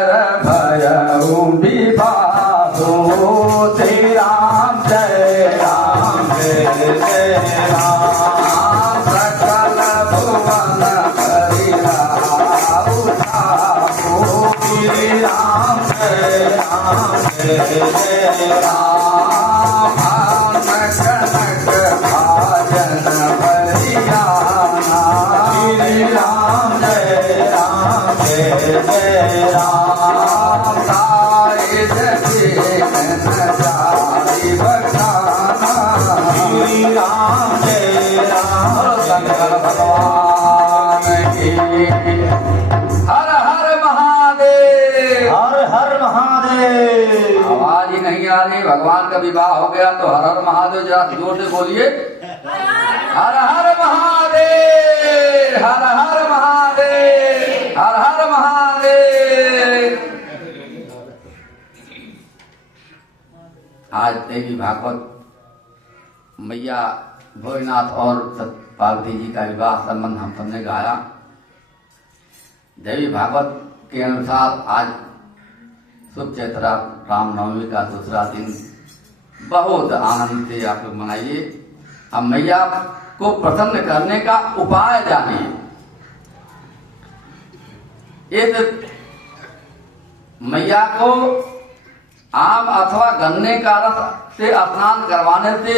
भयउ विभागो। श्री राम जय जय राम सकल भुवन हरिराउ ठाकुर। श्री राम जय राम कनक भाजन भरियाना। श्री राम जय राम साई जगे जाई बखाना। श्री राम जय राम शंकर भगवान की। हर हर महादेव। हर हर महादेव। आवाज ही नहीं आ रही। भगवान का विवाह हो गया तो हर हर महादेव जरा जोर से बोलिए। हर हर महादेव हर हर महादेव हर हर महादेव। आज देवी भागवत मैया भोलेनाथ और पार्वती जी का विवाह संबंध हम सबने गाया। देवी भागवत के अनुसार आज शुभ चैत्रा रामनवमी का दूसरा दिन बहुत आनंद से आप लोग मनाइए। अब मैया को प्रसन्न करने का उपाय जानिए। इस मैया को आम अथवा गन्ने का रस से स्नान करवाने से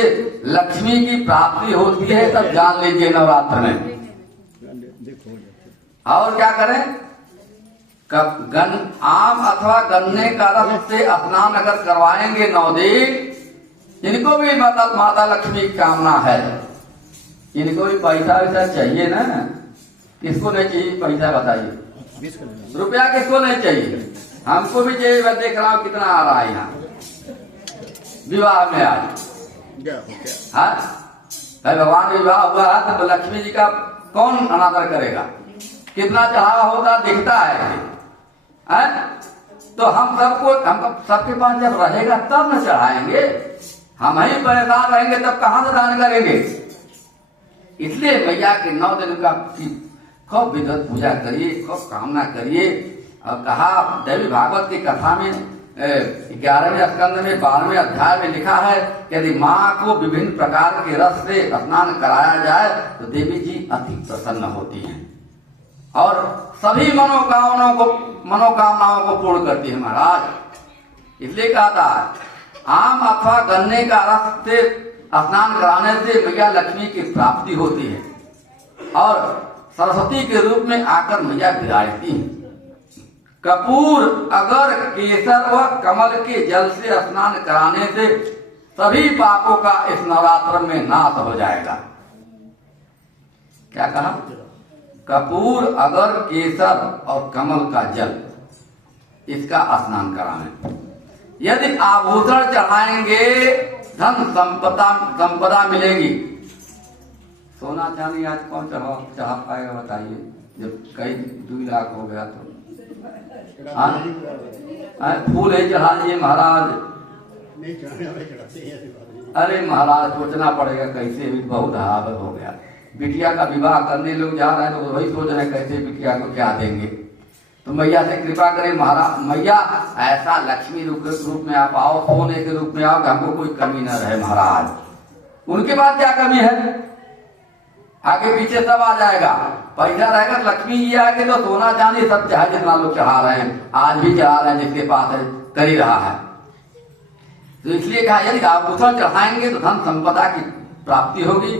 लक्ष्मी की प्राप्ति होती है, तब जान लीजिए नवरात्र में। और क्या करें? आम अथवा गन्ने का रस से स्नान अगर करवाएंगे 9 दिन, इनको भी माता लक्ष्मी की कामना है। इनको भी पैसा वैसा चाहिए ना? किसको नहीं चाहिए पैसा बताइए? रुपया किसको नहीं चाहिए? हमको भी चाहिए। मैं देख रहा हूँ कितना आ रहा है यहाँ विवाह में आज। हाँ, भगवान विवाह हुआ है तो लक्ष्मी जी का कौन अनादर करेगा? कितना चढ़ावा होता दिखता है। तो हम सबके पास जब रहेगा तब न चढ़ाएंगे। हम ही परेशान रहेंगे तब कहां से दान करेंगे? इसलिए मैया के 9 दिन का खूब विधिवत पूजा करिए, खूब कामना करिए। और कहा देवी भागवत की कथा में 11वें स्कंद में 12वें अध्याय में लिखा है, यदि माँ को विभिन्न प्रकार के रस से स्नान कराया जाए तो देवी जी अति प्रसन्न होती हैं और सभी मनोकामनाओं को पूर्ण करती है महाराज। इसलिए कहा था आम अथवा गन्ने का रस से स्नान कराने से मैया लक्ष्मी की प्राप्ति होती है और सरस्वती के रूप में आकर मैया विराजती है। कपूर, अगर, केसर व कमल के जल से स्नान कराने से सभी पापों का इस नवरात्र में नाश हो जाएगा। क्या कहा? कपूर, अगर, केसर और कमल का जल, इसका स्नान कराने। यदि आभूषण चढ़ाएंगे धन संपदा मिलेगी। सोना चांदी आज कौन चढ़ा पाएगा बताइए? जब कई 2 लाख हो गया तो फूल ही चढ़ा दिए महाराज। अरे महाराज सोचना पड़ेगा कैसे भी बहुत हालत हो गया। बिटिया का विवाह करने लोग जा रहे हैं तो वही सोच रहे हैं कैसे बिटिया को क्या देंगे। तो मैया से कृपा करें महाराज, मैया ऐसा लक्ष्मी रूप में आप आओ, सोने के रूप में आओ कि हमको कोई कमी न रहे महाराज। उनके पास क्या कमी है? आगे पीछे सब आ जाएगा। पैसा रहेगा लक्ष्मी जी आएंगे तो सोना चांदी सब चाहे जितना लोग चढ़ा रहे हैं, आज भी चढ़ा रहे हैं, जिसके पास है कर ही रहा है। तो इसलिए कहा यदि आभूषण चढ़ाएंगे तो धन संपदा की प्राप्ति होगी।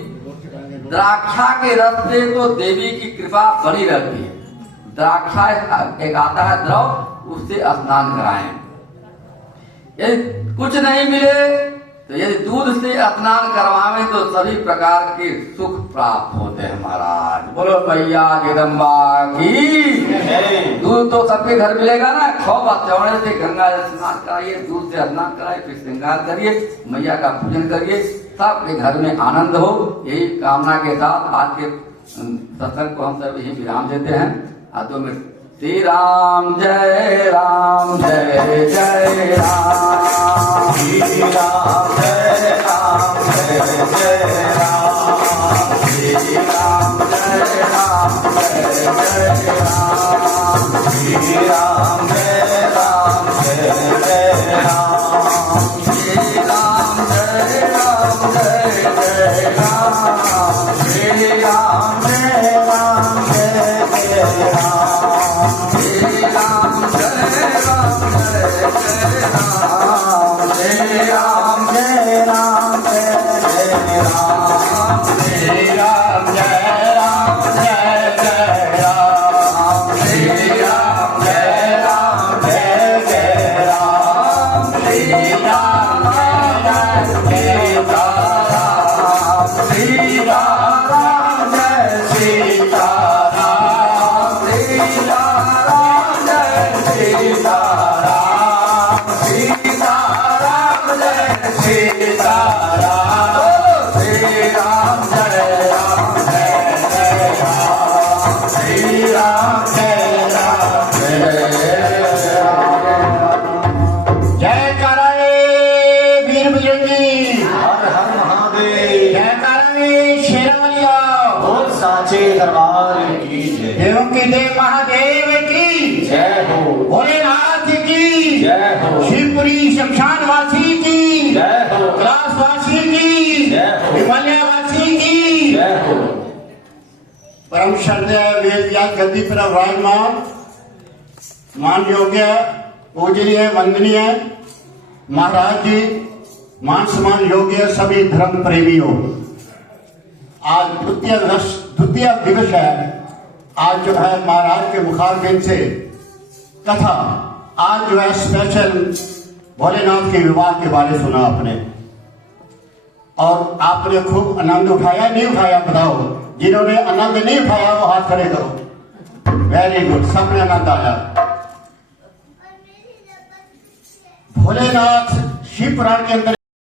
द्राक्षा के रस से तो देवी की कृपा बनी रहती है। द्राक्षा एक आता है द्रव, उससे स्नान कराएं। यदि कुछ नहीं मिले तो यदि दूध से स्नान करवाएं तो सभी प्रकार के सुख प्राप्त होते हैं महाराज। बोलो भैया जगदम्बा की। दूध तो सबके घर मिलेगा ना। खूब चौड़े से गंगा स्नान कराइए, दूध से स्नान कराइए, फिर श्रृंगार करिए, मैया का पूजन करिए, सबके घर में आनंद हो। यही कामना के साथ आज के सत्संग को हम सब यही विराम देते हैं। हाथों में श्री राम जय राम जय जय राम, श्री राम जय राम जय जय राम, श्री राम जय राम जय जय राम, श्री राम जय राम जय जय राम, श्री राम जय राम जय जय राम, श्री राम जय राम जय जय राम, श्री राम जय राम जय जय राम, श्री राम जय राम जय जय राम, श्री राम जय राम जय जय राम, श्री राम जय राम जय जय राम, श्री राम जय सीताराम, श्री राम जय सीताराम, श्री राम जय सीताराम, सीताराम जय सीताराम, श्री राम जय राम। दरबार की जय। देवों के देव महादेव की जय हो, भोलेनाथ की जय हो, शिवपुरी शमशान वासी की जय हो, कैलाश वासी की जय हो, हिमालय वासी की जय हो। परम श्रद्धेय वेद व्यास गद्दी पर विराजमान मान योग्य पूजनीय वंदनीय महाराज जी, मान सम्मान योग्य सभी धर्म प्रेमियों, आज द्वितीय दिवस है। आज जो है महाराज के मुखारबिंद से कथा, आज जो है स्पेशल भोलेनाथ के विवाह के बारे सुना आपने, और आपने खूब आनंद उठाया नहीं उठाया बताओ। जिन्होंने आनंद नहीं उठाया वो हाथ खड़े करो। वेरी गुड, सबने आनंद आया। भोलेनाथ शिव पुराण के अंदर